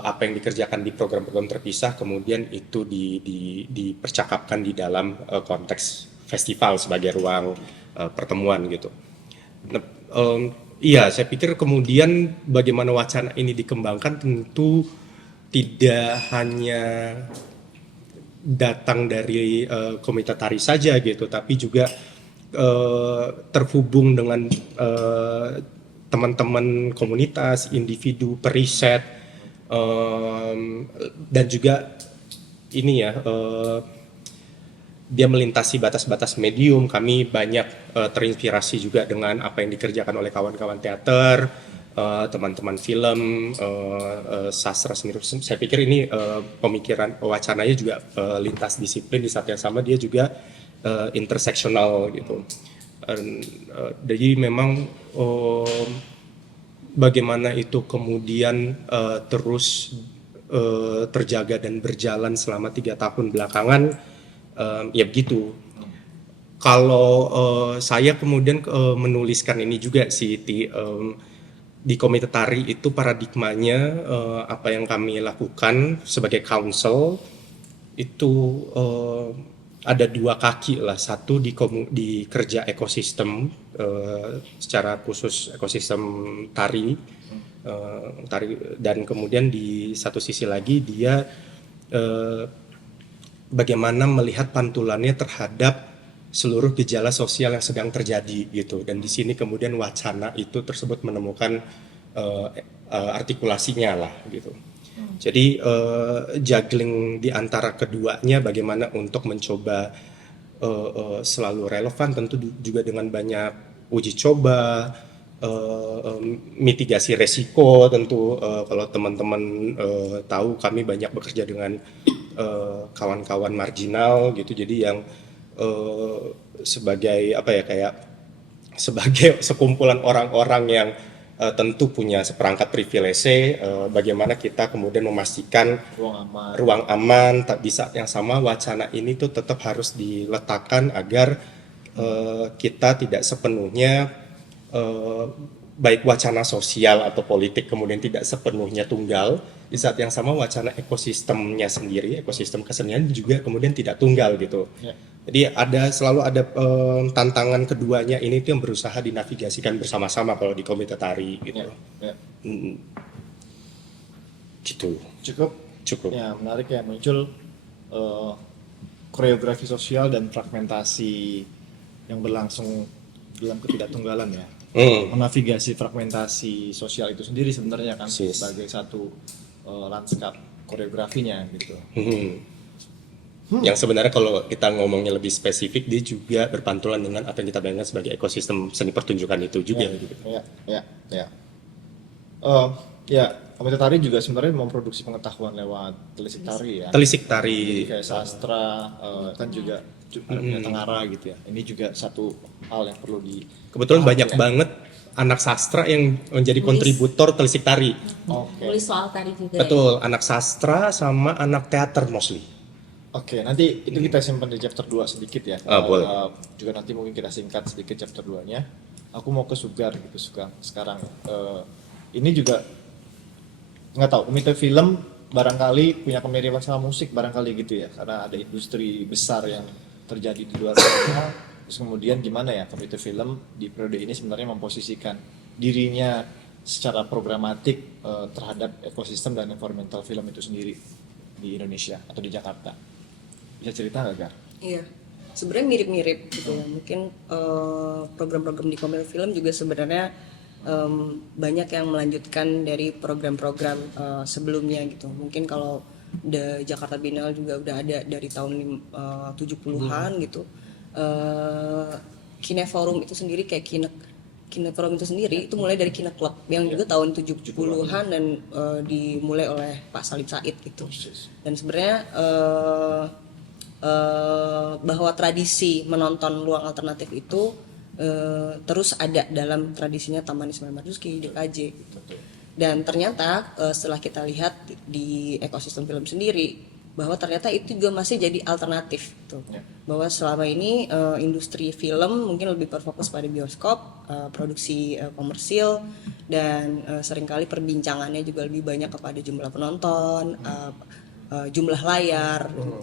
apa yang dikerjakan di program-program terpisah, kemudian itu dipercakapkan di dalam konteks festival sebagai ruang pertemuan gitu. Nah, iya, saya pikir kemudian bagaimana wacana ini dikembangkan tentu tidak hanya datang dari Komite Tari saja gitu, tapi juga terhubung dengan teman-teman komunitas, individu, periset, dan juga ini ya dia melintasi batas-batas medium. Kami banyak terinspirasi juga dengan apa yang dikerjakan oleh kawan-kawan teater, teman-teman film, sastra seni rupa. Saya pikir ini pemikiran wacananya juga lintas disiplin, di saat yang sama dia juga interseksional gitu. Jadi memang bagaimana itu kemudian terus terjaga dan berjalan selama 3 tahun belakangan, ya begitu. Kalau saya kemudian menuliskan ini juga sih di Komite Tari itu paradigmanya, apa yang kami lakukan sebagai council itu ada 2 kaki lah. Satu di kerja ekosistem, secara khusus ekosistem tari, dan kemudian di satu sisi lagi dia bagaimana melihat pantulannya terhadap seluruh gejala sosial yang sedang terjadi gitu. Dan di sini kemudian wacana itu tersebut menemukan artikulasinya lah gitu. Jadi juggling di antara keduanya, bagaimana untuk mencoba selalu relevan, tentu juga dengan banyak uji coba, mitigasi resiko tentu. Kalau teman-teman tahu, kami banyak bekerja dengan kawan-kawan marginal gitu, jadi yang sebagai apa ya, kayak sebagai sekumpulan orang-orang yang tentu punya seperangkat privilege, bagaimana kita kemudian memastikan ruang aman, tak bisa yang sama wacana ini tuh tetap harus diletakkan agar kita tidak sepenuhnya baik wacana sosial atau politik kemudian tidak sepenuhnya tunggal, di saat yang sama wacana ekosistemnya sendiri, ekosistem kesenian juga kemudian tidak tunggal gitu. Ya. Jadi selalu ada tantangan keduanya ini tuh yang berusaha dinavigasikan bersama-sama kalau di Komite Tari gitu. Ya. Gitu. Cukup. Ya, menarik ya, muncul koreografi sosial dan fragmentasi yang berlangsung dalam ketidaktunggalan ya. Menavigasi fragmentasi sosial itu sendiri sebenarnya kan sebagai satu lanskap koreografinya gitu. Yang sebenarnya kalau kita ngomongnya lebih spesifik, dia juga berpantulan dengan apa yang kita bayangkan sebagai ekosistem seni pertunjukan itu juga. Gitu. Ya, Komite Tari juga sebenarnya memproduksi pengetahuan lewat telisik tari ya. Telisik tari. Jadi kayak sastra kan juga punya Tengara gitu ya. Ini juga satu hal yang perlu Kebetulan banyak banget anak sastra yang menjadi kontributor telisik tari. Nulis soal tari juga. Betul, anak sastra sama anak teater mostly. Oke, nanti itu kita simpan di chapter 2 sedikit ya. Boleh. Juga nanti mungkin kita singkat sedikit chapter 2-nya. Aku mau ke Sugar gitu sekarang. Ini juga nggak tahu, Komite Film barangkali punya kemiripan sama musik barangkali gitu ya. Karena ada industri besar yang terjadi di luar sana. Terus kemudian gimana ya Komite Film di periode ini sebenarnya memposisikan dirinya secara programatik terhadap ekosistem dan environmental film itu sendiri di Indonesia atau di Jakarta. Bisa cerita nggak, Gar? Iya, sebenarnya mirip-mirip gitu ya. Mungkin program-program di Komite Film juga sebenarnya banyak yang melanjutkan dari program-program sebelumnya gitu. Mungkin kalau The Jakarta Biennale juga udah ada dari tahun 70-an gitu. Kineforum itu sendiri kayak Kineforum itu sendiri itu mulai dari Kine Club yang juga tahun 70-an dan dimulai oleh Pak Salim Said gitu. Dan sebenarnya bahwa tradisi menonton ruang alternatif itu terus ada dalam tradisinya Taman Ismail Marzuki, DKJ gitu. Dan ternyata setelah kita lihat di ekosistem film sendiri bahwa ternyata itu juga masih jadi alternatif gitu. Bahwa selama ini industri film mungkin lebih berfokus pada bioskop, produksi komersil, dan seringkali perbincangannya juga lebih banyak kepada jumlah penonton, jumlah layar gitu.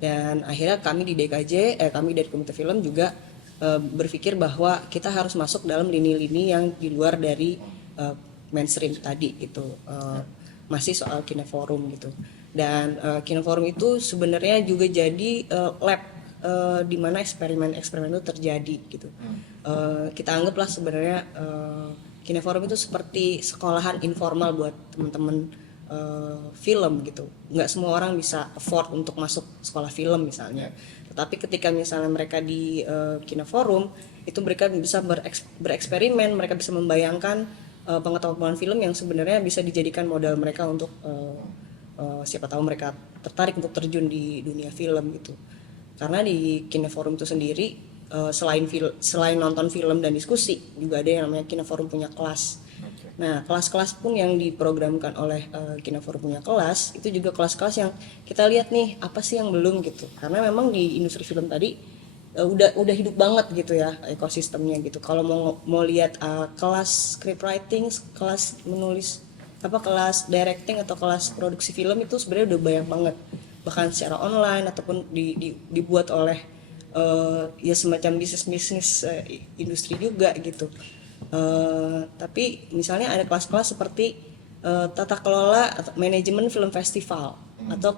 Dan akhirnya kami di DKJ, kami dari Komite Film juga berpikir bahwa kita harus masuk dalam lini-lini yang di luar dari mainstream tadi gitu. Masih soal Kineforum gitu. Dan Kineforum itu sebenarnya juga jadi lab di mana eksperimen-eksperimen itu terjadi gitu. Kita anggaplah sebenarnya Kineforum itu seperti sekolahan informal buat teman-teman film gitu. Nggak semua orang bisa afford untuk masuk sekolah film misalnya. Tapi ketika misalnya mereka di Kinoforum, itu mereka bisa bereksperimen, mereka bisa membayangkan pengetahuan film yang sebenarnya bisa dijadikan modal mereka untuk siapa tahu mereka tertarik untuk terjun di dunia film gitu. Karena di Kinoforum itu sendiri selain nonton film dan diskusi, juga ada yang namanya Kinoforum punya kelas. Nah, kelas-kelas pun yang diprogramkan oleh Kinoforum punya kelas, itu juga kelas-kelas yang kita lihat nih apa sih yang belum gitu. Karena memang di industri film tadi udah hidup banget gitu ya ekosistemnya gitu. Kalau mau lihat kelas script writing, kelas menulis kelas directing atau kelas produksi film itu sebenarnya udah banyak banget. Bahkan secara online ataupun dibuat oleh ya semacam bisnis industri juga gitu. Tapi misalnya ada kelas-kelas seperti tata kelola atau manajemen film festival atau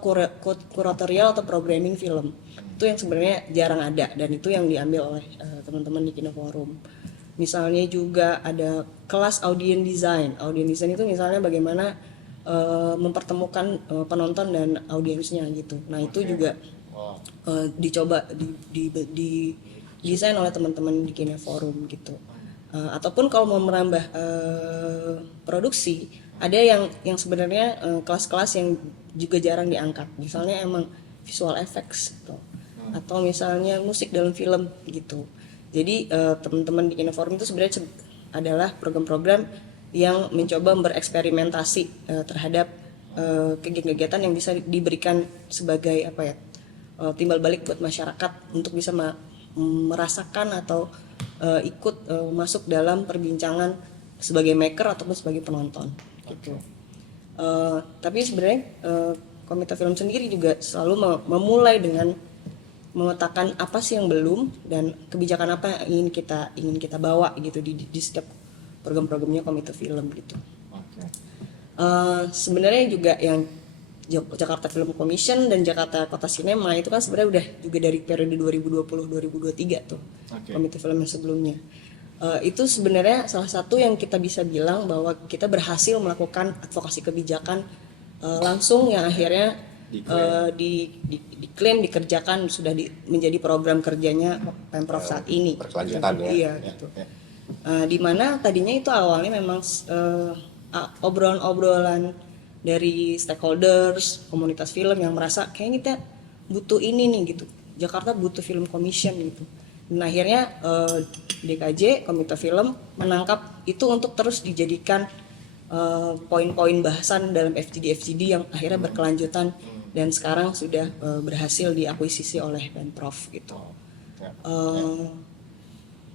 kuratorial atau programming film, itu yang sebenarnya jarang ada dan itu yang diambil oleh teman-teman di Kinoforum. Misalnya juga ada kelas audience design itu misalnya bagaimana mempertemukan penonton dan audiensnya gitu. Nah itu juga dicoba di desain oleh teman-teman di Kinoforum gitu. Ataupun kalau mau menambah produksi, ada yang sebenarnya kelas-kelas yang juga jarang diangkat. Misalnya emang visual effects gitu. Atau misalnya musik dalam film gitu. Jadi teman-teman di Kinoforum itu sebenarnya adalah program-program yang mencoba bereksperimentasi terhadap kegiatan yang bisa diberikan sebagai timbal balik buat masyarakat untuk bisa merasakan atau ikut masuk dalam perbincangan sebagai maker ataupun sebagai penonton gitu. Tapi sebenarnya Komite Film sendiri juga selalu memulai dengan memetakan apa sih yang belum dan kebijakan apa yang ingin kita bawa gitu di setiap program-programnya Komite Film gitu. Sebenarnya juga yang Jakarta Film Commission dan Jakarta Kota Sinema itu kan sebenarnya udah juga dari periode 2020-2023 tuh Komite Film yang sebelumnya. Itu sebenarnya salah satu yang kita bisa bilang bahwa kita berhasil melakukan advokasi kebijakan langsung yang akhirnya diklaim dikerjakan sudah menjadi program kerjanya Pemprov saat ini. Berkelanjutan ya. Iya gitu. Di mana tadinya itu awalnya memang obrolan-obrolan dari stakeholders, komunitas film yang merasa kayaknya kita butuh ini nih gitu. Jakarta butuh film commission gitu. Dan akhirnya DKJ, Komite Film menangkap itu untuk terus dijadikan poin-poin bahasan dalam FGD yang akhirnya berkelanjutan dan sekarang sudah berhasil diakuisisi oleh Pemprov gitu.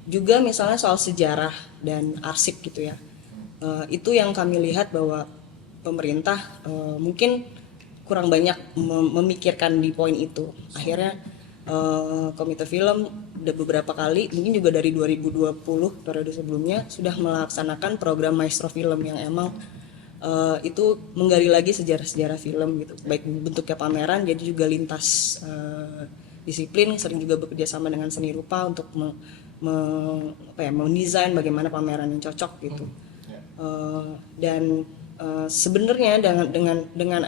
Juga misalnya soal sejarah dan arsip gitu ya. Itu yang kami lihat bahwa pemerintah mungkin kurang banyak memikirkan di poin itu. Akhirnya Komite Film udah beberapa kali, mungkin juga dari 2020 periode sebelumnya sudah melaksanakan program Maestro Film yang emang itu menggali lagi sejarah-sejarah film gitu, baik bentuknya pameran, jadi juga lintas disiplin, sering juga bekerja sama dengan seni rupa untuk mendesain bagaimana pameran yang cocok gitu. Dan sebenarnya dengan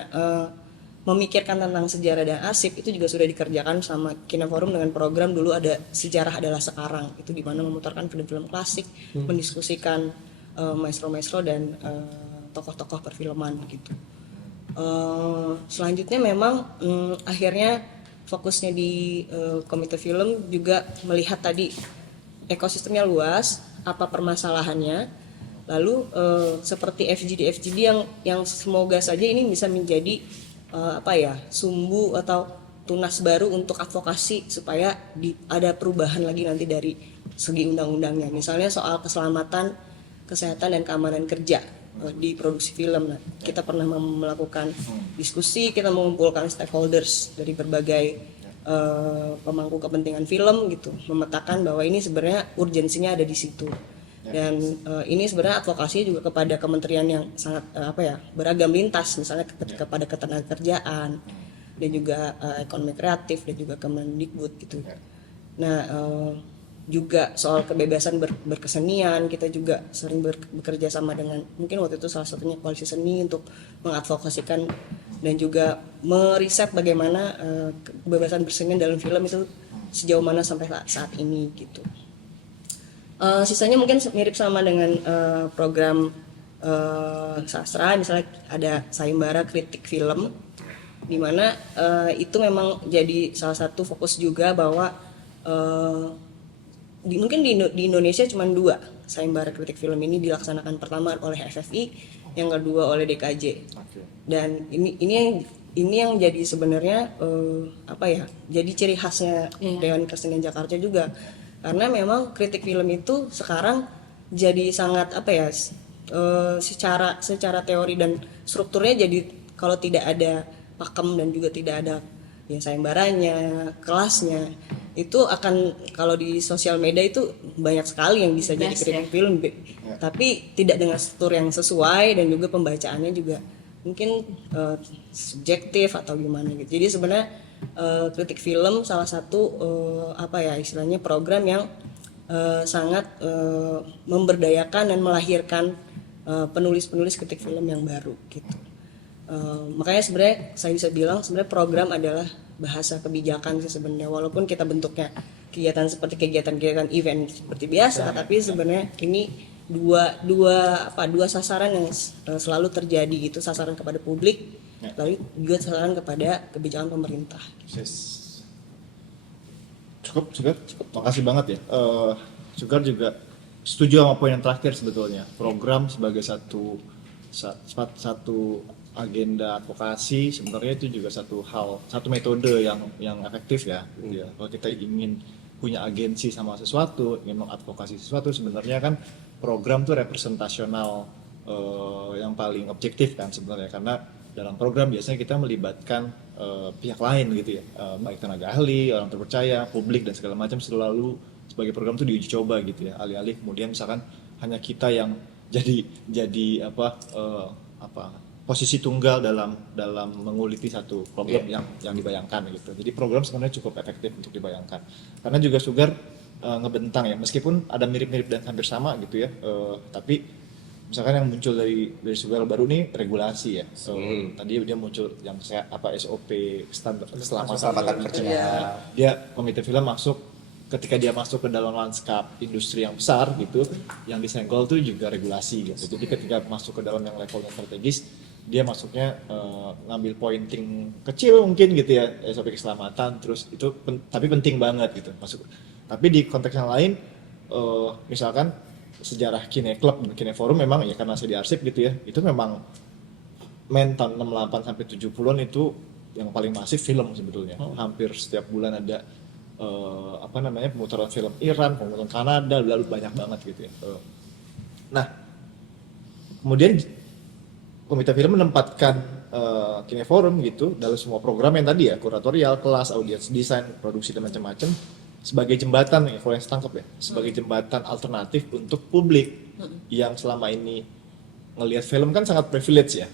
memikirkan tentang sejarah dan arsip itu juga sudah dikerjakan sama Kinoforum dengan program dulu ada Sejarah Adalah Sekarang, itu di mana memutarkan film-film klasik, mendiskusikan maestro-maestro dan tokoh-tokoh perfilman gitu. Selanjutnya memang akhirnya fokusnya di Komite Film juga melihat tadi ekosistemnya luas, apa permasalahannya. Lalu seperti FGD yang semoga saja ini bisa menjadi sumbu atau tunas baru untuk advokasi supaya ada perubahan lagi nanti dari segi undang-undangnya. Misalnya soal keselamatan, kesehatan dan keamanan kerja di produksi film. Nah, kita pernah melakukan diskusi, kita mengumpulkan stakeholders dari berbagai pemangku kepentingan film gitu, memetakan bahwa ini sebenarnya urgensinya ada di situ. Dan ini sebenarnya advokasi juga kepada kementerian yang sangat beragam lintas, misalnya kepada ketenagakerjaan dan juga ekonomi kreatif dan juga Kemendikbud gitu. Nah juga soal kebebasan berkesenian kita juga sering bekerja sama dengan mungkin waktu itu salah satunya Koalisi Seni untuk mengadvokasikan dan juga meriset bagaimana kebebasan bersenian dalam film itu sejauh mana sampai saat ini gitu. Sisanya mungkin mirip sama dengan program sastra, misalnya ada sayembara kritik film, di mana itu memang jadi salah satu fokus juga bahwa mungkin di Indonesia cuma 2 sayembara kritik film ini dilaksanakan, pertama oleh FFI, yang kedua oleh DKJ. Dan ini yang jadi sebenarnya jadi ciri khasnya Dewan Kesenian Jakarta juga, karena memang kritik film itu sekarang jadi sangat secara teori dan strukturnya, jadi kalau tidak ada pakem dan juga tidak ada sayembaranya, kelasnya, itu akan, kalau di sosial media itu banyak sekali yang bisa jadi kritik film, tapi tidak dengan struktur yang sesuai dan juga pembacaannya juga mungkin subjektif atau gimana gitu. Jadi sebenarnya kritik film salah satu istilahnya program yang sangat memberdayakan dan melahirkan penulis-penulis kritik film yang baru gitu. Makanya sebenarnya saya bisa bilang sebenarnya program adalah bahasa kebijakan sih sebenarnya, walaupun kita bentuknya kegiatan seperti kegiatan event seperti biasa, tapi sebenarnya ini dua sasaran yang selalu terjadi gitu, sasaran kepada publik, lalu juga sasaran kepada kebijakan pemerintah. Cukup. Makasih banget ya. Sugar juga setuju sama poin yang terakhir sebetulnya. Program sebagai satu agenda advokasi sebenarnya itu juga satu metode yang efektif ya. Kalau kita ingin punya agensi sama sesuatu, ingin mengadvokasi sesuatu, sebenarnya kan program tuh representasional yang paling objektif kan sebenarnya, karena dalam program biasanya kita melibatkan pihak lain gitu ya, baik tenaga ahli, orang terpercaya, publik dan segala macam, selalu sebagai program tuh diuji coba gitu ya, alih-alih kemudian misalkan hanya kita yang jadi posisi tunggal dalam menguliti satu program yang dibayangkan gitu. Jadi program sebenarnya cukup efektif untuk dibayangkan. Karena juga Sugar ngebentang ya, meskipun ada mirip-mirip dan hampir sama gitu ya, tapi misalkan yang muncul dari Sugar baru nih regulasi ya. Tadi dia muncul yang SOP standar keselamatan kerja. Dia komite film ketika dia masuk ke dalam lanskap industri yang besar gitu, yang disenggol tuh juga regulasi gitu. Jadi ketika masuk ke dalam yang levelnya strategis, dia masuknya ngambil pointing kecil mungkin gitu ya, SOP keselamatan, terus itu tapi penting banget gitu masuk. Tapi di konteks yang lain, misalkan sejarah Kine Club dan Kine Forum memang ya karena saya diarsip gitu ya, itu memang tahun 68 sampai 70-an itu yang paling masif film sebetulnya. Hampir setiap bulan ada pemutaran film Iran, pemutaran Kanada, lalu banyak banget gitu ya. Nah, kemudian Komite Film menempatkan Kine Forum gitu dalam semua program yang tadi ya, kuratorial, kelas, audience design, produksi dan macam-macam, sebagai jembatan ya, kalau yang setangkap ya, sebagai jembatan alternatif untuk publik yang selama ini ngelihat film kan sangat privilege ya,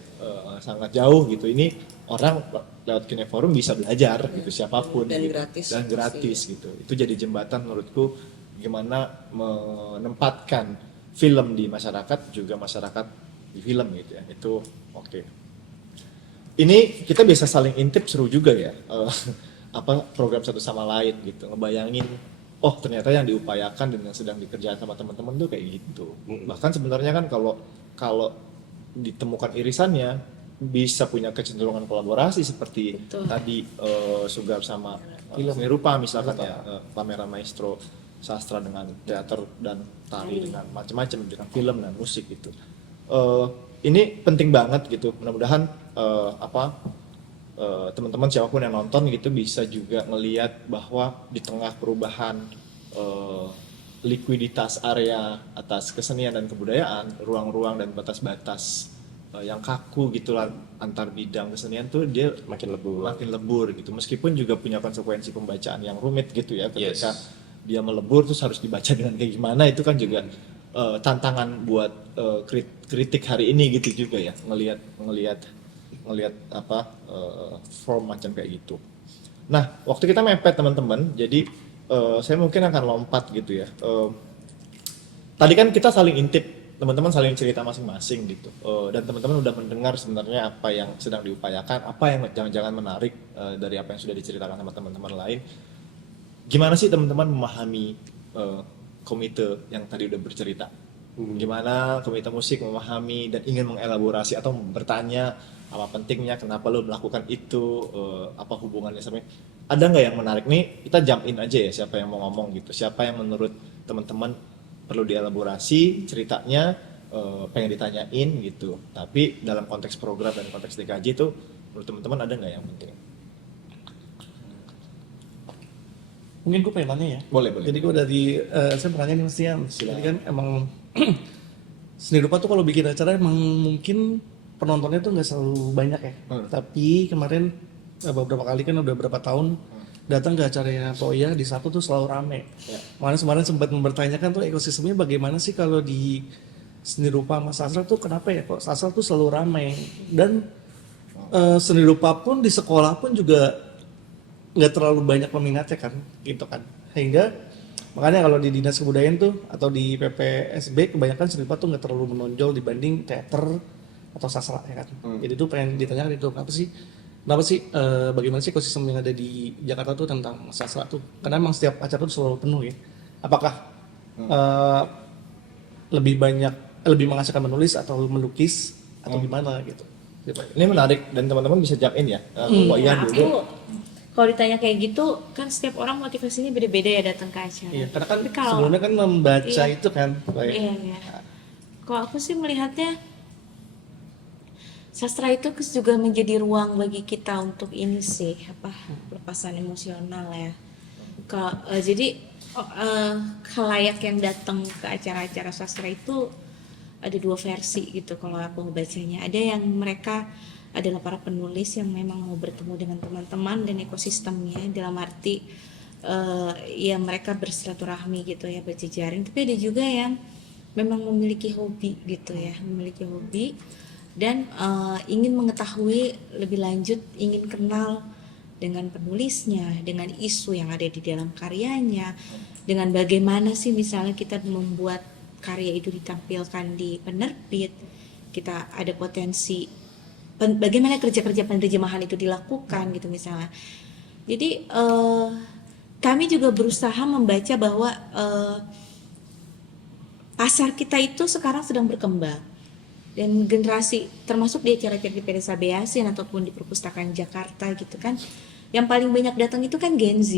sangat jauh gitu. Ini orang lewat Kine Forum bisa belajar gitu, siapapun dan gitu. gratis Gitu. Itu jadi jembatan menurutku gimana menempatkan film di masyarakat, juga masyarakat di film gitu ya. Itu oke. Ini kita bisa saling intip, seru juga ya. Program satu sama lain gitu, ngebayangin ternyata yang diupayakan dan yang sedang dikerjakan sama teman-teman tuh kayak gitu. Bahkan sebenarnya kan kalau ditemukan irisannya bisa punya kecenderungan kolaborasi seperti tadi Sugar sama Seni Rupa misalkan ya, pameran maestro sastra dengan teater dan tari dengan macam-macam, dengan film dan musik gitu. Ini penting banget gitu. Mudah-mudahan teman-teman siapapun yang nonton gitu bisa juga ngelihat bahwa di tengah perubahan likuiditas area atas kesenian dan kebudayaan, ruang-ruang dan batas-batas yang kaku gitulah antar bidang kesenian tuh dia makin lebur gitu. Meskipun juga punya konsekuensi pembacaan yang rumit gitu ya, ketika dia melebur terus harus dibaca dengan kayak gimana, itu kan juga tantangan buat kritik hari ini gitu juga ya, ngelihat form macam kayak gitu. Nah, waktu kita mepet teman-teman, jadi saya mungkin akan lompat gitu ya. Tadi kan kita saling intip, teman-teman saling cerita masing-masing gitu, dan teman-teman udah mendengar sebenarnya apa yang sedang diupayakan, apa yang jangan-jangan menarik dari apa yang sudah diceritakan sama teman-teman lain. gimana sih teman-teman memahami komite yang tadi udah bercerita? Gimana komite musik memahami dan ingin mengelaborasi atau bertanya apa pentingnya, kenapa lo melakukan itu, apa hubungannya sama, ada nggak yang menarik nih? Kita jump in aja ya, siapa yang mau ngomong gitu, siapa yang menurut teman-teman perlu dielaborasi ceritanya, pengen ditanyain gitu. Tapi dalam konteks program dan konteks DKJ itu menurut teman-teman ada nggak yang penting? Mungkin gue pengen tanya ya. Boleh. Jadi gue saya mau tanya nih Mas Tian. Jadi kan emang seni rupa tuh kalau bikin acara emang mungkin penontonnya tuh nggak selalu banyak ya. Tapi kemarin beberapa kali kan udah berapa tahun datang ke acaranya Toya di Sabtu tuh selalu rame. Kemarin sempat mempertanyakan tuh ekosistemnya bagaimana sih kalau di seni rupa sama sastra tuh kenapa ya kok sastra tuh selalu rame, dan seni rupa pun di sekolah pun juga nggak terlalu banyak peminatnya kan gitu kan, sehingga makanya kalau di dinas kebudayaan tuh atau di PPSB kebanyakan seni rupa tuh nggak terlalu menonjol dibanding teater atau sastra ya kan. Jadi tuh pengen ditanyakan itu kenapa sih bagaimana sih ekosistem yang ada di Jakarta tuh tentang sastra tuh, karena emang setiap acara tuh selalu penuh ya. Apakah lebih menghasilkan menulis atau melukis atau gimana gitu. Ini menarik dan teman-teman bisa jump in ya. Kok iya dulu. Aku kalau ditanya kayak gitu kan setiap orang motivasinya beda-beda ya datang ke acara. Iya, karena kan Tapi kalau sebelumnya kan membaca Iya. itu kan. Iya. Kalau aku sih melihatnya sastra itu juga menjadi ruang bagi kita untuk ini sih pelepasan emosional ya. Jadi khalayak yang datang ke acara-acara sastra itu ada dua versi gitu kalau aku membacanya. Ada yang mereka adalah para penulis yang memang mau bertemu dengan teman-teman dan ekosistemnya, dalam arti ya mereka bersilaturahmi gitu ya, berjejaring. Tapi ada juga yang memang memiliki hobi gitu ya, dan ingin mengetahui lebih lanjut, ingin kenal dengan penulisnya, dengan isu yang ada di dalam karyanya, dengan bagaimana sih misalnya kita membuat karya itu ditampilkan di penerbit, kita ada potensi bagaimana kerja-kerja penerjemahan itu dilakukan gitu misalnya. Jadi kami juga berusaha membaca bahwa pasar kita itu sekarang sedang berkembang, dan generasi termasuk di acara-acara di Pedesa Beasin ataupun di perpustakaan Jakarta gitu kan, yang paling banyak datang itu kan Gen Z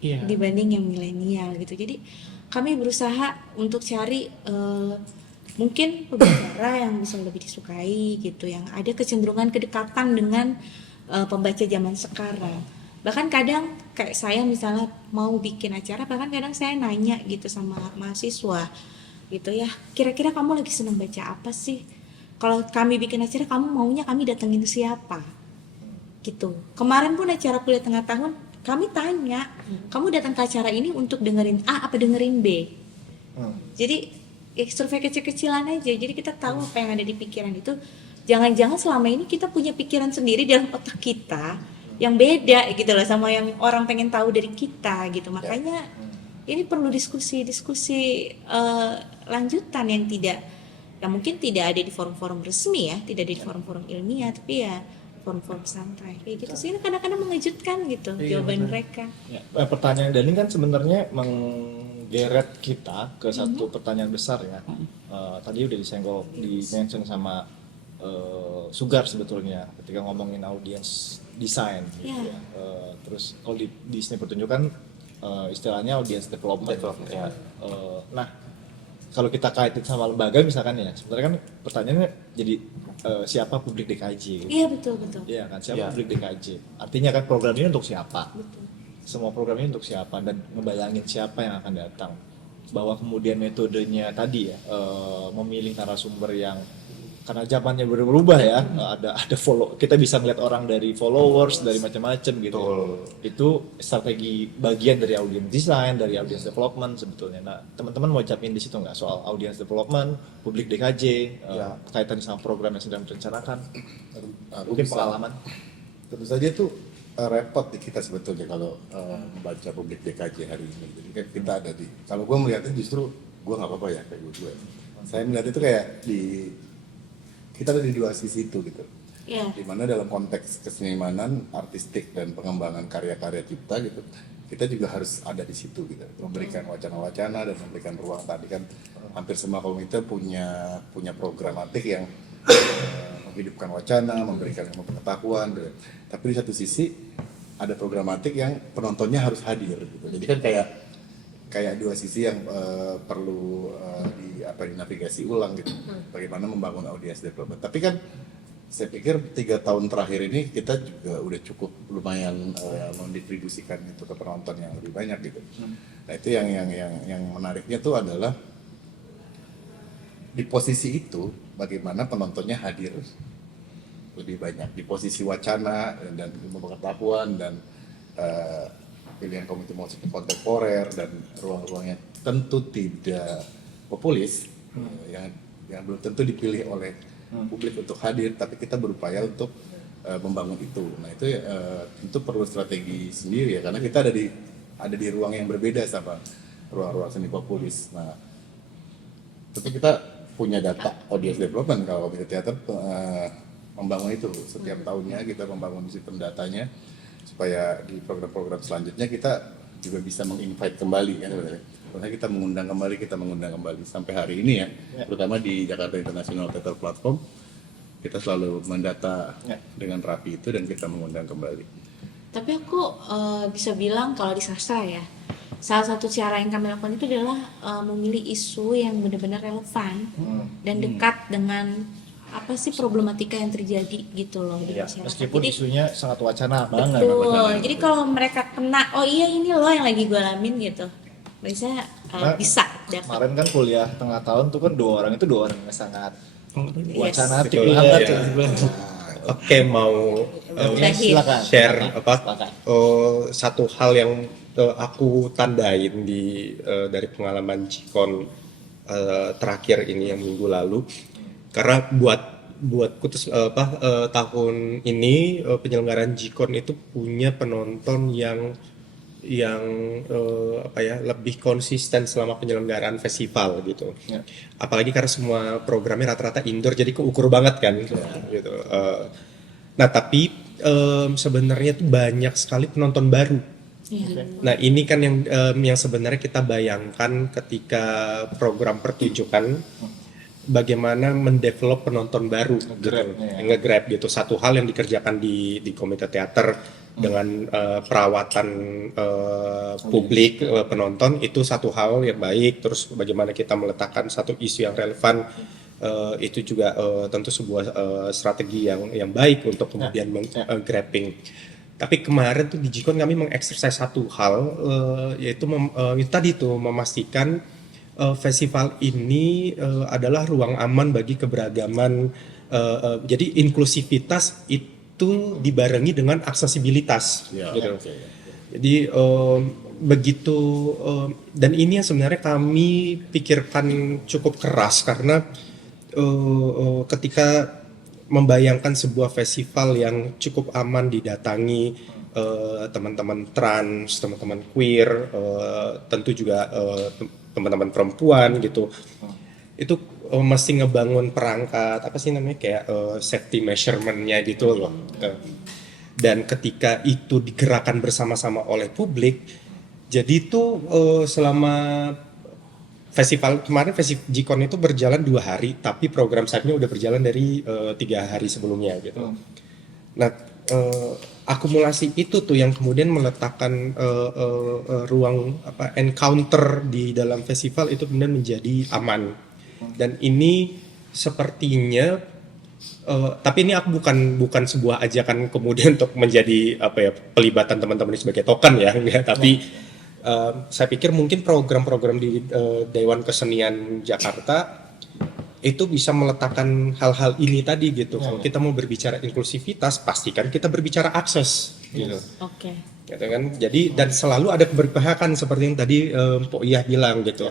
dibanding yang milenial gitu. Jadi kami berusaha untuk cari mungkin pembicara yang bisa lebih disukai gitu, yang ada kecenderungan kedekatan dengan pembaca zaman sekarang. Bahkan kadang kayak saya misalnya mau bikin acara, bahkan kadang saya nanya gitu sama mahasiswa gitu ya, kira-kira kamu lagi senang baca apa sih? Kalau kami bikin acara, kamu maunya kami datengin siapa? Gitu. Kemarin pun acara kuliah tengah tahun, kami tanya, kamu datang ke acara ini untuk dengerin A apa dengerin B? Jadi survei kecil-kecilan aja, jadi kita tahu apa yang ada di pikiran itu. Jangan-jangan selama ini kita punya pikiran sendiri dalam otak kita yang beda gitu loh sama yang orang pengen tahu dari kita gitu. Makanya ini perlu diskusi lanjutan yang mungkin tidak ada di forum-forum resmi ya, tidak ada di forum-forum ilmiah, tapi ya forum-forum santai kayak gitu sih. Kadang-kadang mengejutkan gitu jawaban mereka. Ya, pertanyaan Dani kan sebenarnya menggeret kita ke satu pertanyaan besar ya. Tadi udah di-mention sama Sugar sebetulnya ketika ngomongin audience design gitu ya. Terus kalau di seni pertunjukan istilahnya audience development ya. Nah, kalau kita kaitin sama lembaga misalkan ya, sebenarnya kan pertanyaannya jadi siapa publik DKJ gitu. Iya betul. Iya kan, siapa publik DKJ. Artinya kan program ini untuk siapa? Betul. Semua program ini untuk siapa, dan ngebayangin siapa yang akan datang. Bahwa kemudian metodenya tadi ya, memilih narasumber yang karena zamannya berubah ya, ada follow, kita bisa ngeliat orang dari followers, dari macam-macam gitu. Itu strategi bagian dari audience design, dari audience development sebetulnya. Nah, teman-teman mau capin di situ nggak soal audience development, publik DKJ, kaitan sama program yang sedang direncanakan, mungkin pengalaman. Tentu saja tuh repot di kita sebetulnya kalau membaca publik DKJ hari ini. Jadi kan kita ada kalau gue melihatnya justru gue nggak apa-apa ya kayak gue. Saya melihat itu kayak kita ada di dua sisi itu gitu. Iya. Dimana dalam konteks kesenimanan, artistik dan pengembangan karya-karya cipta gitu, kita juga harus ada di situ gitu, memberikan wacana-wacana dan memberikan ruang. Tadi kan hampir semua komite punya programatik yang menghidupkan wacana, memberikan ilmu pengetahuan gitu. Tapi di satu sisi ada programatik yang penontonnya harus hadir gitu. Jadi kan kayak dua sisi yang perlu dinavigasi ulang gitu. Bagaimana membangun audience development. Tapi kan saya pikir 3 tahun terakhir ini kita juga udah cukup lumayan mendistribusikan itu ke penonton yang lebih banyak gitu. Nah itu yang menariknya tuh adalah di posisi itu bagaimana penontonnya hadir lebih banyak di posisi wacana dan ilmu pengetahuan dan pilihan komite musik kontemporer dan ruang-ruangnya tentu tidak populis yang belum tentu dipilih oleh publik untuk hadir, tapi kita berupaya untuk membangun itu. Nah itu tentu perlu strategi sendiri ya, karena kita ada di ruang yang berbeda sama ruang-ruang seni populis. Nah tentu kita punya data audience development kalau komite teater membangun itu setiap tahunnya kita membangun sistem datanya supaya di program-program selanjutnya kita juga bisa menginvite kembali kan sebenarnya. Karena kita mengundang kembali sampai hari ini ya, terutama di Jakarta International Theater Platform kita selalu mendata dengan rapi itu dan kita mengundang kembali. Tapi aku bisa bilang kalau di sastra ya, salah satu cara yang kami lakukan itu adalah memilih isu yang benar-benar relevan dan dekat dengan apa sih problematika yang terjadi gitu loh di Ya, masyarakat. meskipun Jadi, isunya sangat wacana banget. betul. Jadi kalau mereka kena, oh iya ini loh yang lagi gue alamin gitu, biasanya Nah, bisa dapat. Kemarin kan kuliah tengah tahun tuh kan dua orang yang sangat wacanatik betul. banget. Iya. Ya. Oke, mau Silakan. share apa Silakan. satu hal yang aku tandain dari pengalaman Jikon terakhir ini yang minggu lalu, karena buatku tahun ini penyelenggaraan Jikon itu punya penonton yang lebih konsisten selama penyelenggaraan festival gitu. Ya. Apalagi karena semua programnya rata-rata indoor, jadi keukur banget kan gitu. Nah tapi sebenarnya tuh banyak sekali penonton baru. Iya. Nah ini kan yang sebenarnya kita bayangkan ketika program pertunjukan, bagaimana mendevelop penonton baru nge-grab gitu. Satu hal yang dikerjakan di komite teater dengan perawatan publik penonton itu satu hal yang baik. Terus bagaimana kita meletakkan satu isu yang relevan itu juga tentu sebuah strategi yang baik untuk kemudian grabbing. Tapi kemarin tuh di Jikon kami mengeksersis satu hal yaitu tadi tuh memastikan festival ini adalah ruang aman bagi keberagaman. Jadi inklusivitas itu dibarengi dengan aksesibilitas. Gitu. Jadi begitu dan ini yang sebenarnya kami pikirkan cukup keras karena ketika membayangkan sebuah festival yang cukup aman didatangi teman-teman trans, teman-teman queer, tentu juga teman-teman perempuan gitu. Itu mesti ngebangun perangkat apa sih namanya kayak safety measurement-nya gitu loh. Dan ketika itu digerakkan bersama-sama oleh publik, jadi itu selama festival kemarin Jikon itu berjalan 2 hari, tapi program side-nya udah berjalan dari 3 hari sebelumnya gitu. Nah akumulasi itu tuh yang kemudian meletakkan ruang encounter di dalam festival itu kemudian menjadi aman. Dan ini sepertinya tapi ini aku bukan sebuah ajakan kemudian untuk menjadi pelibatan teman-teman ini sebagai token ya, tapi saya pikir mungkin program-program di Dewan Kesenian Jakarta itu bisa meletakkan hal-hal ini tadi gitu. Kalau kita mau berbicara inklusivitas, pastikan kita berbicara akses gitu. Oke. Gitu kan. Jadi dan selalu ada keberpihakan seperti yang tadi Pok Iyah bilang gitu.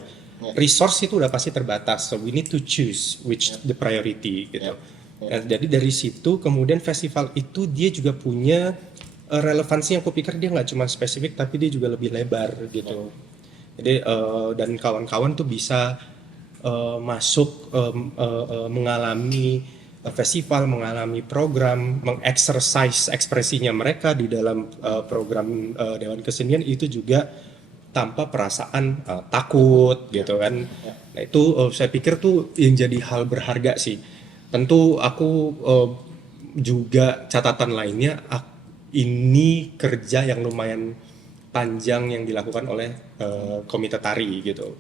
Resource itu udah pasti terbatas, so we need to choose which the priority gitu. Jadi dari situ kemudian festival itu dia juga punya relevansi yang aku pikir dia nggak cuma spesifik tapi dia juga lebih lebar gitu. Jadi dan kawan-kawan tuh bisa masuk mengalami festival, mengalami program, mengeksersis ekspresinya mereka di dalam program Dewan Kesenian itu juga tanpa perasaan takut gitu kan. Nah itu saya pikir tuh yang jadi hal berharga sih. Tentu aku juga catatan lainnya, ini kerja yang lumayan panjang yang dilakukan oleh komite tari gitu.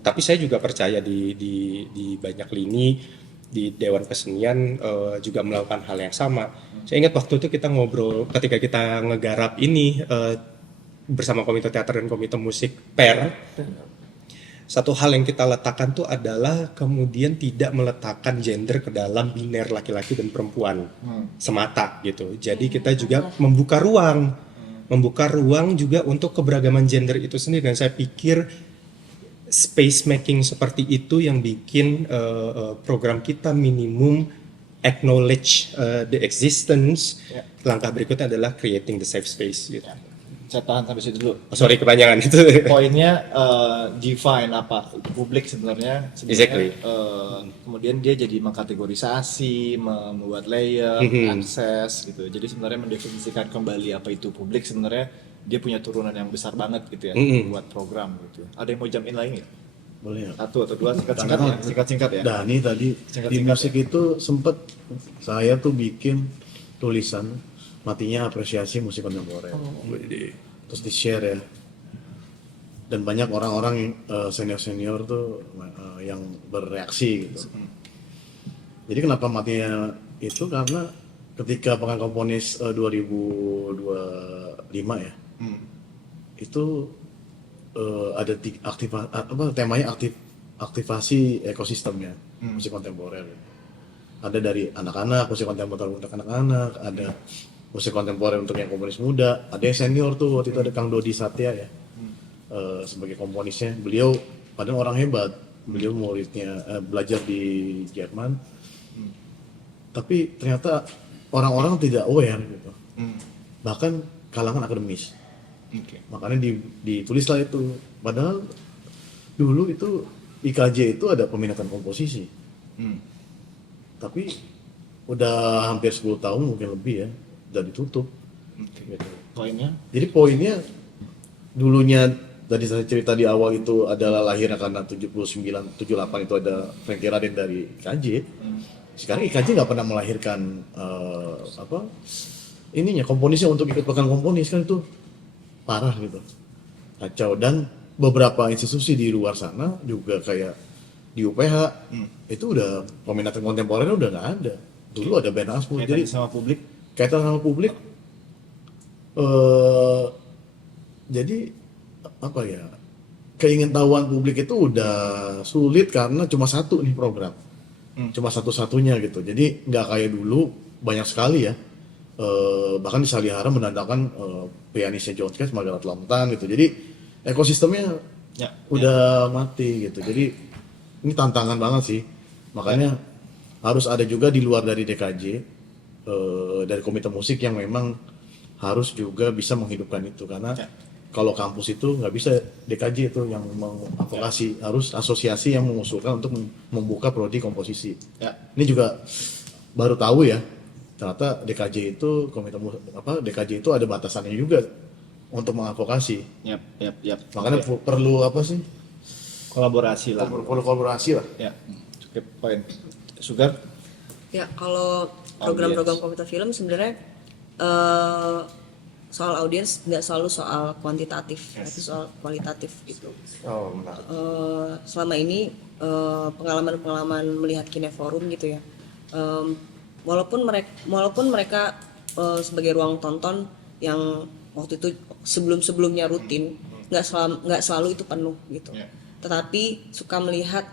Tapi saya juga percaya di banyak lini di Dewan Kesenian juga melakukan hal yang sama. Saya ingat waktu itu kita ngobrol ketika kita ngegarap ini bersama Komite Teater dan Komite Musik PER. Satu hal yang kita letakkan tuh adalah kemudian tidak meletakkan gender ke dalam biner laki-laki dan perempuan semata gitu. Jadi kita juga membuka ruang juga untuk keberagaman gender itu sendiri, dan saya pikir space making seperti itu yang bikin program kita minimum acknowledge the existence. Langkah berikutnya adalah creating the safe space gitu. Saya tahan sampai situ dulu. Oh, sorry kepanjangan itu. Poinnya define apa publik sebenarnya. Exactly. Kemudian dia jadi mengkategorisasi, membuat layer, akses gitu. Jadi sebenarnya mendefinisikan kembali apa itu publik, sebenarnya dia punya turunan yang besar banget gitu ya buat program gitu. Ada yang mau jump in lain nggak? Boleh ya. Satu atau dua singkat ya. Dani tadi Singkat-singkat di musik itu sempet saya tuh bikin tulisan matinya apresiasi musik kontemporer. Terus di share ya. Dan banyak orang-orang senior-senior tuh yang bereaksi gitu. Jadi kenapa matinya itu karena ketika pengen komponis 2025 ya. Itu ada temanya aktivasi ekosistemnya musik kontemporer. Ada dari anak-anak, musik kontemporer untuk anak-anak, ada musik kontemporer untuk yang komponis muda, ada yang senior tuh, waktu itu ada Kang Dodi Satya ya sebagai komponisnya. Beliau padahal orang hebat, beliau muridnya belajar di Jerman, tapi ternyata orang-orang tidak aware gitu, bahkan kalangan akademis. Makanya ditulislah itu. Padahal dulu itu IKJ itu ada peminatan komposisi, tapi udah hampir 10 tahun mungkin lebih ya, udah ditutup. Gitu. Poinnya? Jadi poinnya dulunya tadi saya cerita di awal itu adalah lahirnya karena 79, 78 itu ada Frankie Raden dari IKJ. Sekarang IKJ nggak pernah melahirkan komponisnya untuk ikut pekan komponis, kan itu parah gitu, kacau. Dan beberapa institusi di luar sana juga kayak di UPH itu udah peminatan kontemporer udah nggak ada. Dulu ada band Asmus. Jadi sama publik. kaitan sama publik, jadi apa ya, keingintahuan publik itu udah sulit karena cuma satu nih program, cuma satu-satunya gitu. Jadi nggak kayak dulu banyak sekali ya, bahkan di Salihara menandakan pianisnya John Cage, Margaret Longtan gitu. Jadi ekosistemnya udah mati gitu. Jadi ini tantangan banget sih, makanya harus ada juga di luar dari DKJ, dari komite musik yang memang harus juga bisa menghidupkan itu, karena kalau kampus itu nggak bisa DKJ itu yang mengadvokasi, harus asosiasi yang mengusulkan untuk membuka prodi komposisi. Ini juga baru tahu ya, ternyata DKJ itu DKJ itu ada batasannya juga untuk mengadvokasi. Makanya perlu apa sih? Kolaborasi lah. Perlu kolaborasi lah. Ya, cukup poin. Sugar? Ya, kalau program-program komite film sebenarnya soal audiens nggak selalu soal kuantitatif, tapi soal kualitatif gitu. Selama ini pengalaman-pengalaman melihat Kineforum gitu ya, walaupun mereka sebagai ruang tonton yang waktu itu sebelumnya rutin, nggak selalu itu penuh gitu. Tetapi suka melihat,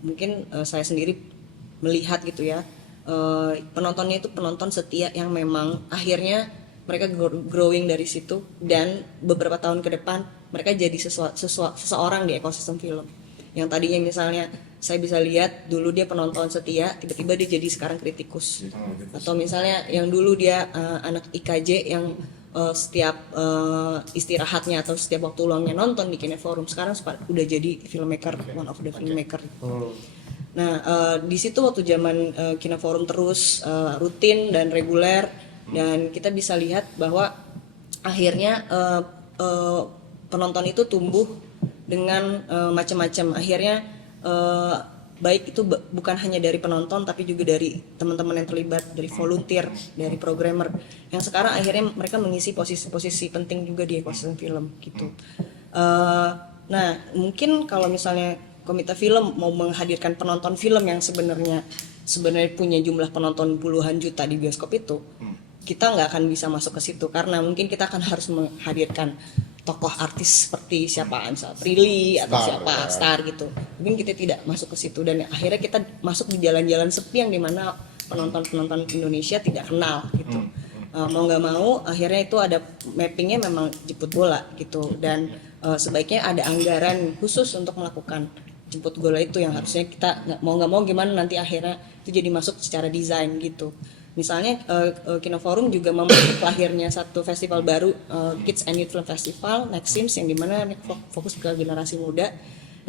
mungkin saya sendiri melihat gitu ya, penontonnya itu penonton setia yang memang akhirnya mereka growing dari situ, dan beberapa tahun ke depan mereka jadi seseorang di ekosistem film. Yang tadinya misalnya saya bisa lihat dulu dia penonton setia, tiba-tiba dia jadi sekarang kritikus. Atau misalnya yang dulu dia anak IKJ yang setiap istirahatnya atau setiap waktu luangnya nonton di Kineforum, sekarang udah jadi filmmaker, one of the filmmaker. Nah, di situ waktu zaman Kino Forum terus rutin dan reguler, dan kita bisa lihat bahwa akhirnya penonton itu tumbuh dengan macam-macam. Akhirnya baik itu bukan hanya dari penonton tapi juga dari teman-teman yang terlibat, dari volunteer, dari programmer yang sekarang akhirnya mereka mengisi posisi-posisi penting juga di ekosistem film gitu. Nah, mungkin kalau misalnya Komite Film mau menghadirkan penonton film yang sebenarnya punya jumlah penonton puluhan juta di bioskop itu, kita nggak akan bisa masuk ke situ karena mungkin kita akan harus menghadirkan tokoh artis seperti siapa Ansel Prilly atau siapa Star gitu. Mungkin kita tidak masuk ke situ dan akhirnya kita masuk di jalan-jalan sepi yang dimana penonton-penonton Indonesia tidak kenal gitu. Mau nggak mau akhirnya itu ada mappingnya memang jemput bola gitu, dan sebaiknya ada anggaran khusus untuk melakukan jemput bola itu yang harusnya kita nggak mau gimana nanti akhirnya itu jadi masuk secara desain gitu. Misalnya Kino Forum juga membentuk lahirnya satu festival baru, Kids and Youth Film Festival, Next Sims, yang dimana fokus ke generasi muda.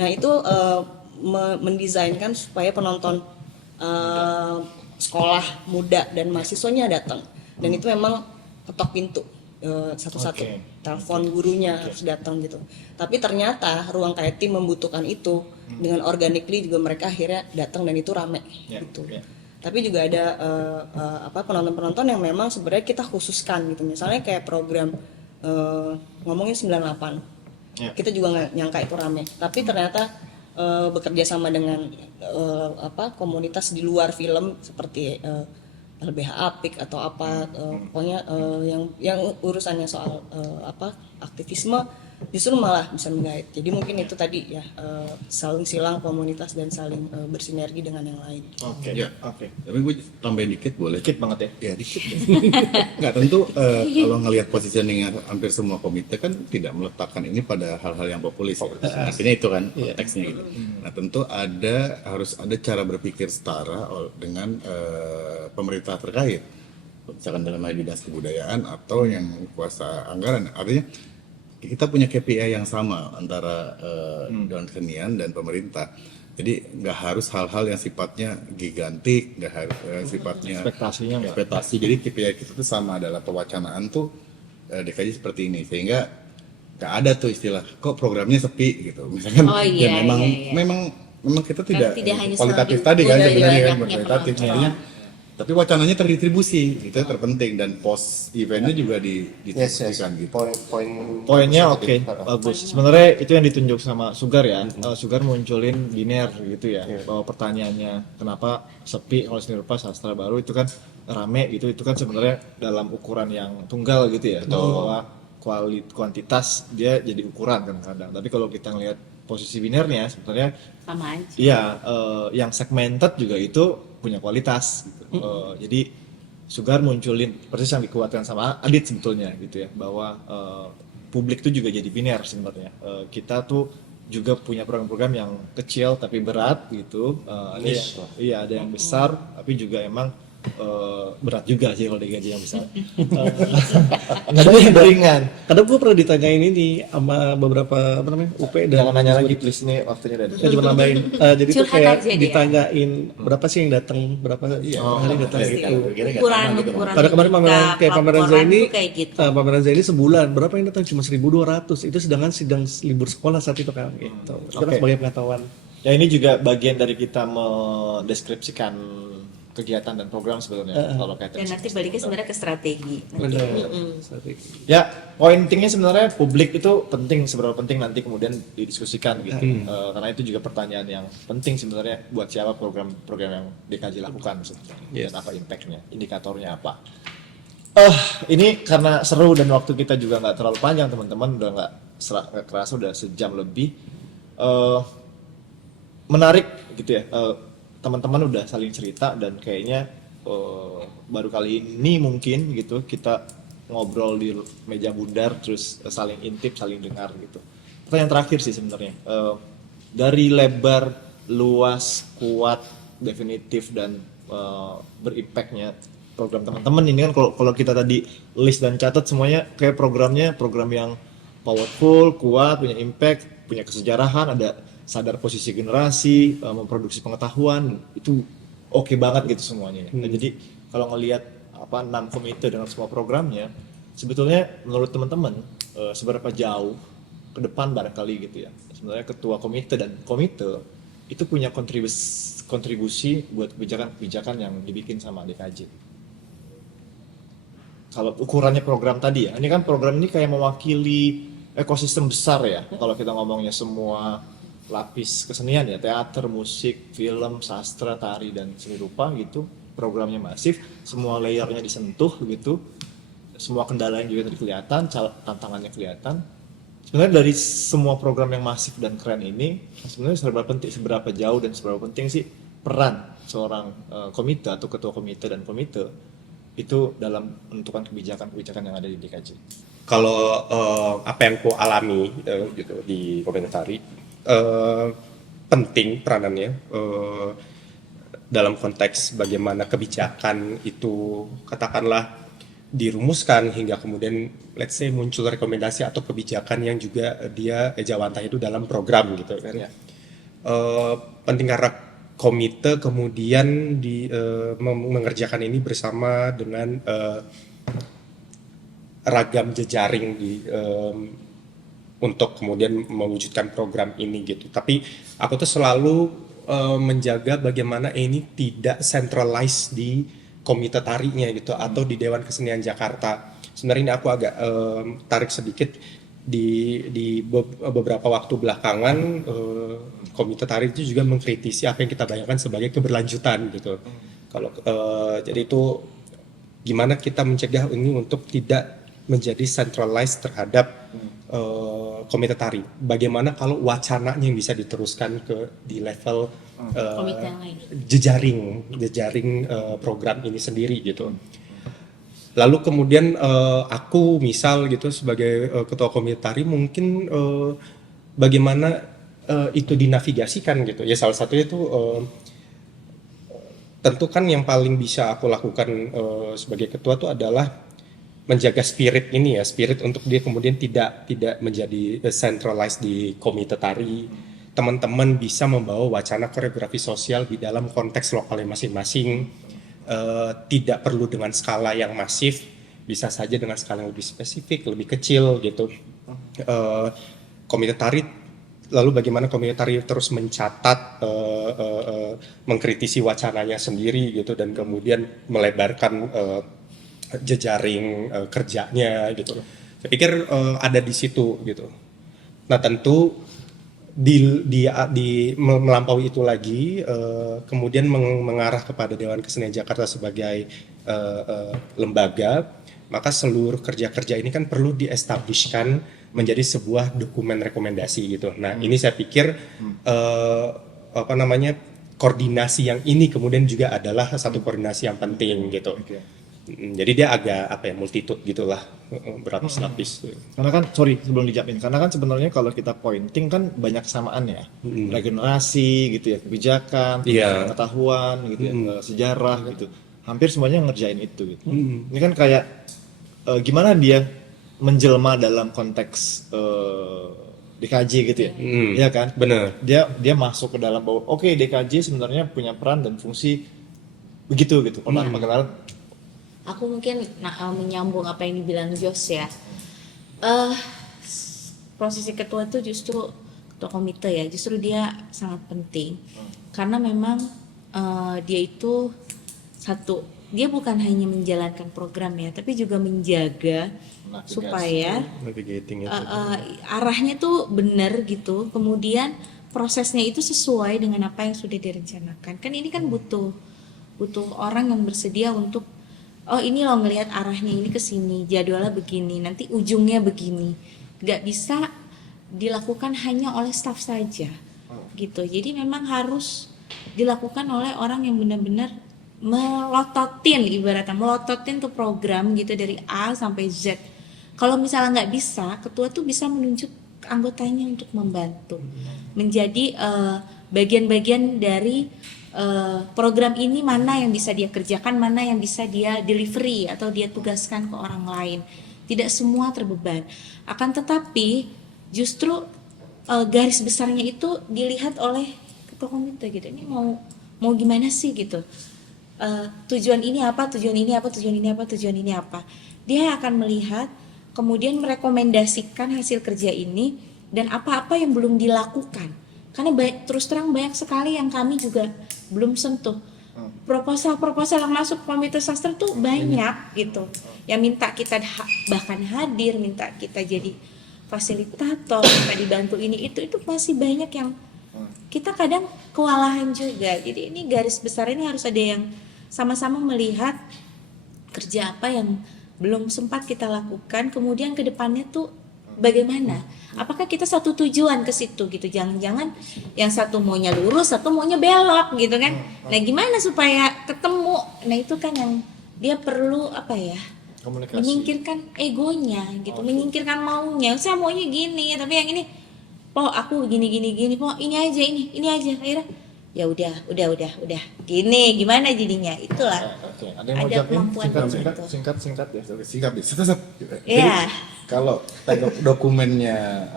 Nah itu mendesainkan supaya penonton sekolah muda dan mahasiswanya datang. Dan itu memang ketok pintu satu-satu, telepon gurunya harus datang gitu. Tapi ternyata ruang KIT membutuhkan itu, dengan organically juga mereka akhirnya datang dan itu rame gitu. Tapi juga ada penonton-penonton yang memang sebenarnya kita khususkan gitu. Misalnya kayak program ngomongin 98. Kita juga nggak nyangka itu rame. Tapi ternyata bekerja sama dengan komunitas di luar film seperti LBH Apik atau pokoknya yang urusannya soal aktivisme justru malah bisa menggait. Jadi mungkin itu tadi ya, saling silang komunitas dan saling bersinergi dengan yang lain. Tapi gue tambahin dikit boleh? Dikit banget ya. Ya dikit. Nggak, tentu kalau ngelihat positioning hampir semua komite kan tidak meletakkan ini pada hal-hal yang populis. Artinya itu kan konteksnya gitu. Nah tentu harus ada cara berpikir setara dengan pemerintah terkait. Misalkan dalam hal dinas kebudayaan atau yang kuasa anggaran. Artinya kita punya KPI yang sama antara Dewan Kesenian dan pemerintah. Jadi nggak harus hal-hal yang sifatnya gigantik, nggak harus sifatnya ekspektasi. Jadi KPI kita tuh sama, adalah pewacanaan tuh DKJ seperti ini, sehingga nggak ada tuh istilah kok programnya sepi gitu. Misalkan memang kita tidak hanya kualitatif soal tadi kan sebenarnya kan banyaknya kualitatif penonton. sebenarnya. Tapi wacananya terdistribusi, itu terpenting, dan post eventnya juga didistribusikan gitu. Poinnya oke, bagus. Sebenarnya itu yang ditunjuk sama Sugar ya. Sugar munculin biner gitu ya, bahwa pertanyaannya kenapa sepi kalau seni rupa sastra baru itu kan rame gitu. Itu kan sebenarnya dalam ukuran yang tunggal gitu ya, bahwa kuantitas dia jadi ukuran kadang-kadang. Tapi kalau kita ngelihat posisi binernya sebenarnya Sama aja. iya, yang segmented juga itu punya kualitas gitu. Jadi Sugar munculin persis yang dikuatkan sama Adit sebetulnya gitu ya, bahwa publik itu juga jadi biner sebenarnya. Kita tuh juga punya program-program yang kecil tapi berat gitu. Ada yang besar tapi juga emang berat juga sih kalau digaji yang besar. Nggak ada yang ringan. Kadang gue pernah ditanyain ini sama beberapa UP dan Jangan nanya lagi please, nih waktunya udah. saya cuma nambahin. Jadi tuh Curhat kayak aja dia. ditanyain berapa sih yang datang, berapa hari datang gitu. Ukuran Pada kemarin pameran Zaini, kayak gitu. pameran Zaini sebulan berapa yang datang, cuma 1.200. Itu sedangkan sidang libur sekolah saat itu kan gitu. Karena sebagai pengetahuan. Ya ini juga bagian dari kita mendeskripsikan kegiatan dan program sebetulnya kalau kaitan. Dan nanti baliknya sebenarnya ke strategi. Benar. Ya, poin pentingnya sebenarnya publik itu penting, seberapa penting nanti kemudian didiskusikan gitu. Karena itu juga pertanyaan yang penting sebenarnya buat siapa program-program yang DKJ lakukan sebetulnya. Dan apa impactnya, indikatornya apa. Ini karena seru dan waktu kita juga nggak terlalu panjang teman-teman, udah nggak kerasa udah sejam lebih. Menarik gitu ya. Teman-teman udah saling cerita dan kayaknya baru kali ini mungkin gitu kita ngobrol di meja bundar terus saling intip, saling dengar gitu. Pertanyaan terakhir sih sebenarnya, dari lebar, luas, kuat, definitif dan berimpactnya program teman-teman ini kan, kalau kita tadi list dan catat semuanya kayak program yang powerful, kuat, punya impact, punya kesejarahan, ada sadar posisi generasi, memproduksi pengetahuan, itu oke banget gitu semuanya ya. Nah, jadi kalau ngelihat 6 komite dengan semua programnya, sebetulnya menurut teman-teman seberapa jauh ke depan barangkali gitu ya. Sebenarnya ketua komite dan komite itu punya kontribusi buat kebijakan-kebijakan yang dibikin sama DKJ. Kalau ukurannya program tadi ya, ini kan program ini kayak mewakili ekosistem besar ya. Kalau kita ngomongnya semua lapis kesenian ya, teater, musik, film, sastra, tari, dan seni rupa gitu. Programnya masif, semua layernya disentuh gitu. Semua kendala yang juga tadi kelihatan, tantangannya kelihatan. Sebenarnya dari semua program yang masif dan keren ini, sebenarnya seberapa jauh dan seberapa penting sih peran seorang komite atau ketua komite dan komite itu dalam menentukan kebijakan-kebijakan yang ada di DKJ. Kalau apa yang ku alami gitu di Komentari, penting peranannya dalam konteks bagaimana kebijakan itu katakanlah dirumuskan hingga kemudian let's say muncul rekomendasi atau kebijakan yang juga dia ejawantah itu dalam program gitu kan. Ya. Penting karena komite kemudian mengerjakan ini bersama dengan ragam jejaring untuk kemudian mewujudkan program ini gitu. Tapi aku tuh selalu menjaga bagaimana ini tidak centralized di komite tarinya gitu atau di Dewan Kesenian Jakarta. Sebenarnya ini aku agak tarik sedikit di beberapa waktu belakangan komite tari itu juga mengkritisi apa yang kita bayangkan sebagai keberlanjutan gitu. Kalau jadi itu gimana kita mencegah ini untuk tidak menjadi centralized terhadap komite tari. Bagaimana kalau wacananya yang bisa diteruskan di level Komite yang lain. jejaring program ini sendiri gitu. Lalu kemudian aku misal gitu sebagai ketua komite tari mungkin bagaimana itu dinavigasikan gitu. Ya salah satunya itu tentu kan yang paling bisa aku lakukan sebagai ketua itu adalah menjaga spirit ini ya, spirit untuk dia kemudian tidak menjadi centralized di komite tari. Teman-teman bisa membawa wacana koreografi sosial di dalam konteks lokalnya masing-masing. Tidak perlu dengan skala yang masif, bisa saja dengan skala yang lebih spesifik, lebih kecil gitu. Komite tari, lalu bagaimana komite tari terus mencatat, mengkritisi wacananya sendiri gitu, dan kemudian melebarkan jejaring kerjanya gitu. Saya pikir ada di situ gitu. Nah tentu di melampaui itu lagi, kemudian mengarah kepada Dewan Kesenian Jakarta sebagai lembaga, maka seluruh kerja-kerja ini kan perlu di-establishkan menjadi sebuah dokumen rekomendasi gitu. Nah ini saya pikir koordinasi yang ini kemudian juga adalah satu koordinasi yang penting gitu. Jadi dia agak multitude gitulah, berlapis-lapis. Karena kan sebelum dijawabin, karena kan sebenarnya kalau kita pointing kan banyak kesamaan ya, regenerasi gitu ya, kebijakan, pengetahuan gitu ya, sejarah gitu, hampir semuanya ngerjain itu gitu. Ini kan kayak gimana dia menjelma dalam konteks DKJ gitu ya, ya kan? Benar. Dia masuk ke dalam bahwa oke, DKJ sebenarnya punya peran dan fungsi begitu gitu. Peran Aku mungkin menyambung apa yang dibilang Jos ya. Posisi ketua itu justru ketua komite ya, justru dia sangat penting karena memang dia itu dia bukan hanya menjalankan program ya, tapi juga menjaga supaya arahnya tuh benar gitu. Kemudian prosesnya itu sesuai dengan apa yang sudah direncanakan. Kan ini kan butuh orang yang bersedia untuk ini loh ngelihat arahnya ini ke sini, jadwalnya begini, nanti ujungnya begini. Gak bisa dilakukan hanya oleh staf saja gitu. Jadi memang harus dilakukan oleh orang yang benar-benar melototin tuh program gitu dari A sampai Z. Kalau misalnya nggak bisa, ketua tuh bisa menunjuk anggotanya untuk membantu menjadi bagian-bagian dari program ini, mana yang bisa dia kerjakan, mana yang bisa dia delivery atau dia tugaskan ke orang lain. Tidak semua terbeban. Akan tetapi justru garis besarnya itu dilihat oleh ketua komite gitu. Ini mau gimana sih gitu. Tujuan ini apa, tujuan ini apa, tujuan ini apa, tujuan ini apa. Dia akan melihat, kemudian merekomendasikan hasil kerja ini dan apa-apa yang belum dilakukan. Karena terus terang banyak sekali yang kami juga belum sentuh. Proposal-proposal yang masuk komite sastra tuh banyak gitu. Yang minta kita bahkan hadir, minta kita jadi fasilitator, minta dibantu ini itu masih banyak yang kita kadang kewalahan juga. Jadi ini garis besar ini harus ada yang sama-sama melihat kerja apa yang belum sempat kita lakukan, kemudian ke depannya tuh bagaimana? Apakah kita satu tujuan ke situ gitu? Jangan-jangan yang satu maunya lurus, satu maunya belok gitu kan? Nah, gimana supaya ketemu? Nah, itu kan yang dia perlu apa ya? Komunikasi. Menyingkirkan egonya gitu, menyingkirkan maunya. Saya maunya gini, tapi yang ini, po aku gini, po ini aja. Akhirnya ya udah gini, gimana jadinya? Itulah. Oke, ada yang mau Ada jawabin? kemampuan Singkat ya. Singkat bisa tetap. Iya. Kalau dokumennya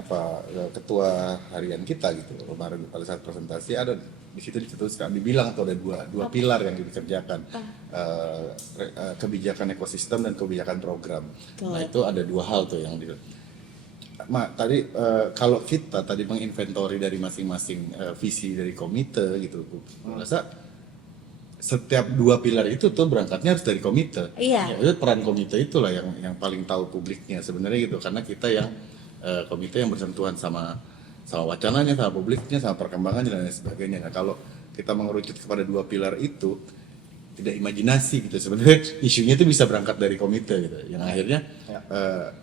ketua harian kita gitu kemarin pada saat presentasi ada di situ dicetuskan dibilang tuh ada dua pilar yang dikerjakan kebijakan ekosistem dan kebijakan program. Nah itu ada dua hal tuh yang tadi kalau kita tadi menginventori dari masing-masing visi dari komite gitu, merasa setiap dua pilar itu tuh berangkatnya harus dari komite. Iya. Ya, itu peran komite itulah yang paling tahu publiknya sebenarnya gitu, karena kita yang komite yang bersentuhan sama wacananya, sama publiknya, sama perkembangannya dan lain sebagainya. Nah kalau kita mengerucut kepada dua pilar itu tidak imajinasi gitu sebenarnya isunya itu bisa berangkat dari komite gitu, yang akhirnya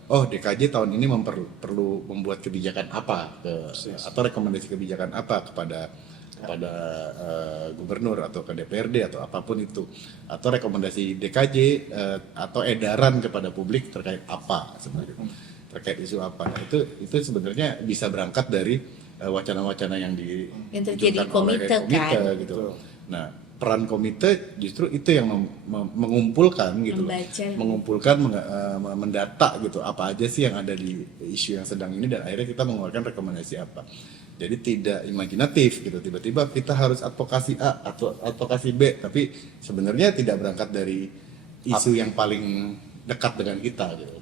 DKJ tahun ini perlu membuat kebijakan apa atau rekomendasi kebijakan apa kepada gubernur atau ke DPRD atau apapun itu, atau rekomendasi DKJ atau edaran kepada publik terkait apa sebenarnya, terkait isu apa. Nah, itu sebenarnya bisa berangkat dari wacana-wacana yang terjadi dimunculkan komite oleh komite kan. gitu. Nah, peran komite justru itu yang mengumpulkan gitu loh. Mengumpulkan mendata gitu apa aja sih yang ada di isu yang sedang ini, dan akhirnya kita mengeluarkan rekomendasi apa. Jadi tidak imajinatif gitu, tiba-tiba kita harus advokasi A atau advokasi B, tapi sebenarnya tidak berangkat dari isu yang paling dekat dengan kita gitu.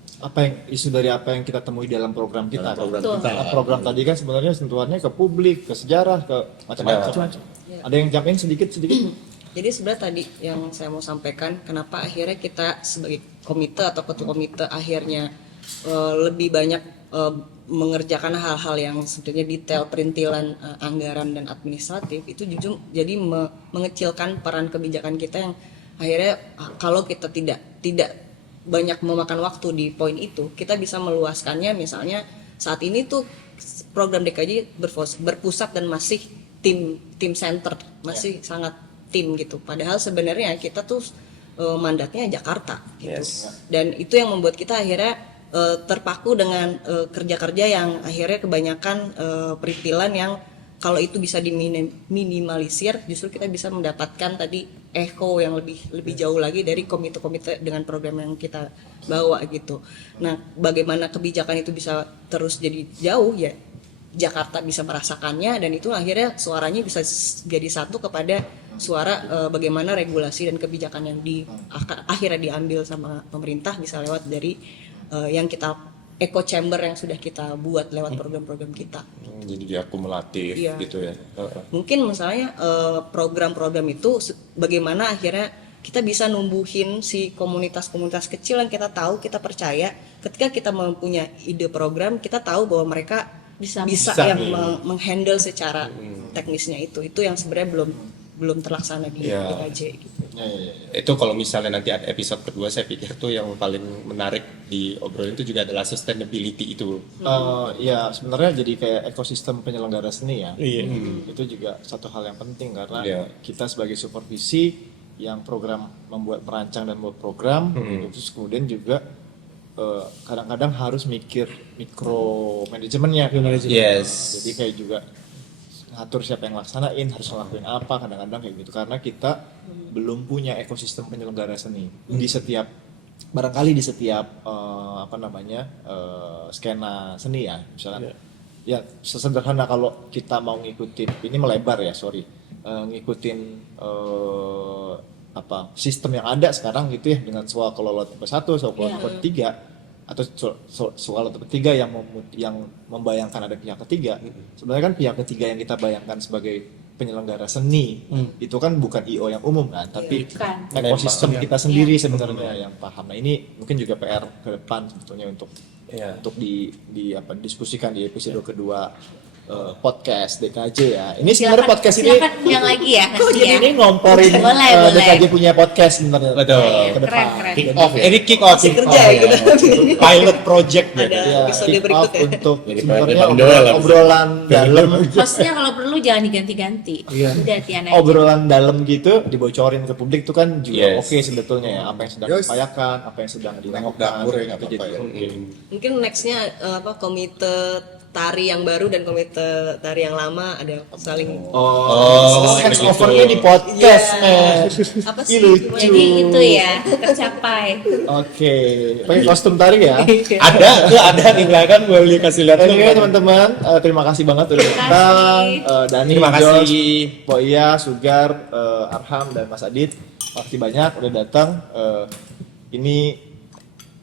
Isu dari apa yang kita temui dalam program kita. Dalam program Betul. kita. Nah, program tadi kan sebenarnya sentuhannya ke publik, ke sejarah, ke macam-macam. Ada yang jawabin sedikit? Jadi sebenarnya tadi yang saya mau sampaikan, kenapa akhirnya kita sebagai komite atau ketua komite akhirnya lebih banyak mengerjakan hal-hal yang sebenarnya detail, perintilan anggaran dan administratif, itu jujur jadi mengecilkan peran kebijakan kita yang akhirnya kalau kita tidak banyak memakan waktu di poin itu, kita bisa meluaskannya. Misalnya saat ini tuh program DKJ berpusat dan masih tim center, masih sangat tim gitu. Padahal sebenarnya kita tuh mandatnya Jakarta gitu. Dan itu yang membuat kita akhirnya terpaku dengan kerja-kerja yang akhirnya kebanyakan perintilan yang kalau itu bisa diminimalisir, justru kita bisa mendapatkan tadi echo yang lebih jauh lagi dari komite-komite dengan program yang kita bawa gitu. Nah, bagaimana kebijakan itu bisa terus jadi jauh ya, Jakarta bisa merasakannya, dan itu akhirnya suaranya bisa jadi satu kepada suara bagaimana regulasi dan kebijakan yang akhirnya diambil sama pemerintah bisa lewat dari yang kita echo chamber yang sudah kita buat lewat program-program kita. Jadi diakumulatif Iya. gitu ya. Mungkin misalnya program-program itu bagaimana akhirnya kita bisa numbuhin si komunitas-komunitas kecil yang kita tahu, kita percaya ketika kita mempunyai ide program, kita tahu bahwa mereka bisa yang menghandle secara teknisnya itu yang sebenarnya belum terlaksana di Iya. DKJ gitu. Itu kalau misalnya nanti ada episode kedua, saya pikir tuh yang paling menarik di obrolan itu juga adalah sustainability itu. Ya sebenarnya jadi kayak ekosistem penyelenggara seni ya. Iya. Itu juga satu hal yang penting karena Iya. kita sebagai supervisi yang program merancang dan membuat program, terus kemudian juga kadang-kadang harus mikir mikro manajemennya. Yes. Jadi kayak juga ngatur siapa yang laksanain, harus ngelakuin apa, kadang-kadang kayak gitu karena kita belum punya ekosistem penyelenggara seni di setiap skena seni ya, misalkan ya sesederhana kalau kita mau ngikutin, ini melebar ya, sorry, ngikutin apa sistem yang ada sekarang gitu ya, dengan soal kelola tipe 1, soal kelola tipe 3, atau soal tipe 3 yang membayangkan ada pihak ketiga. Sebenarnya kan pihak ketiga yang kita bayangkan sebagai penyelenggara seni itu kan bukan IO yang umum kan, tapi bukan. ekosistem kita sendiri sebenarnya yang paham. Nah ini mungkin juga PR ke depan sebetulnya untuk diskusikan di episode kedua podcast DKJ ya. Ini sebenarnya podcast ini Silakan undang lagi ya nanti ya. ini ngomporin Boleh. DKJ punya podcast sebenarnya. Betul. Ke depan. Keren. Jadi, Off ya. Ini kick off. Masih kerja ya gitu. Pilot project ya. Ada ya, episode kick off berikutnya. untuk Jadi sebenarnya Bang Doel lah. obrolan dalam Hostnya kalau perlu jangan diganti-ganti. Iya. Udah Tiana. obrolan dalam gitu dibocorin ke publik itu kan juga Yes. oke sebetulnya ya, apa yang sedang Yes. diupayakan, apa yang sedang Nengok dilakukan dapur ya, nggak itu apa-apa jadi ya. oke. Mungkin nextnya komite tari yang baru dan komite tari yang lama ada saling Hands over-nya di podcast, apa Ih, sih? lucu. Jadi itu ya tercapai. Oke, pakai kostum tari ya. Ada di belakang boleh kasih lihat Oke tuh. teman-teman, terima kasih banget udah datang. Dani, Terima Jos, kasih. Poya, Sugar, Arham dan Mas Adit. Makasih banyak udah datang. Ini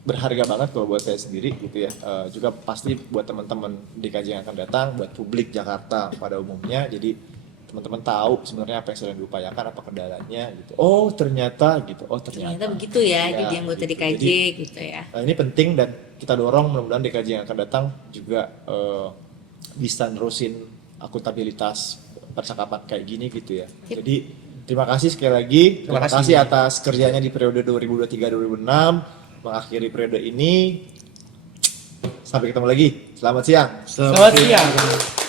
berharga banget kalau buat saya sendiri gitu ya. Juga pasti buat teman-teman DKJ yang akan datang, buat publik Jakarta pada umumnya. Jadi teman-teman tahu sebenarnya apa yang sedang diupayakan, apa kendalanya gitu. Oh ternyata gitu. Oh Ternyata ternyata. begitu ya, Ya, jadi anggota gitu. DKJ Jadi, gitu ya. ini penting dan kita dorong mudah-mudahan DKJ yang akan datang juga bisa nerusin akuntabilitas percakapan kayak gini gitu ya. Jadi terima kasih sekali lagi. Terima kasih atas kerjanya di periode 2023-2006 mengakhiri periode ini. Sampai ketemu lagi. Selamat siang. Selamat siang.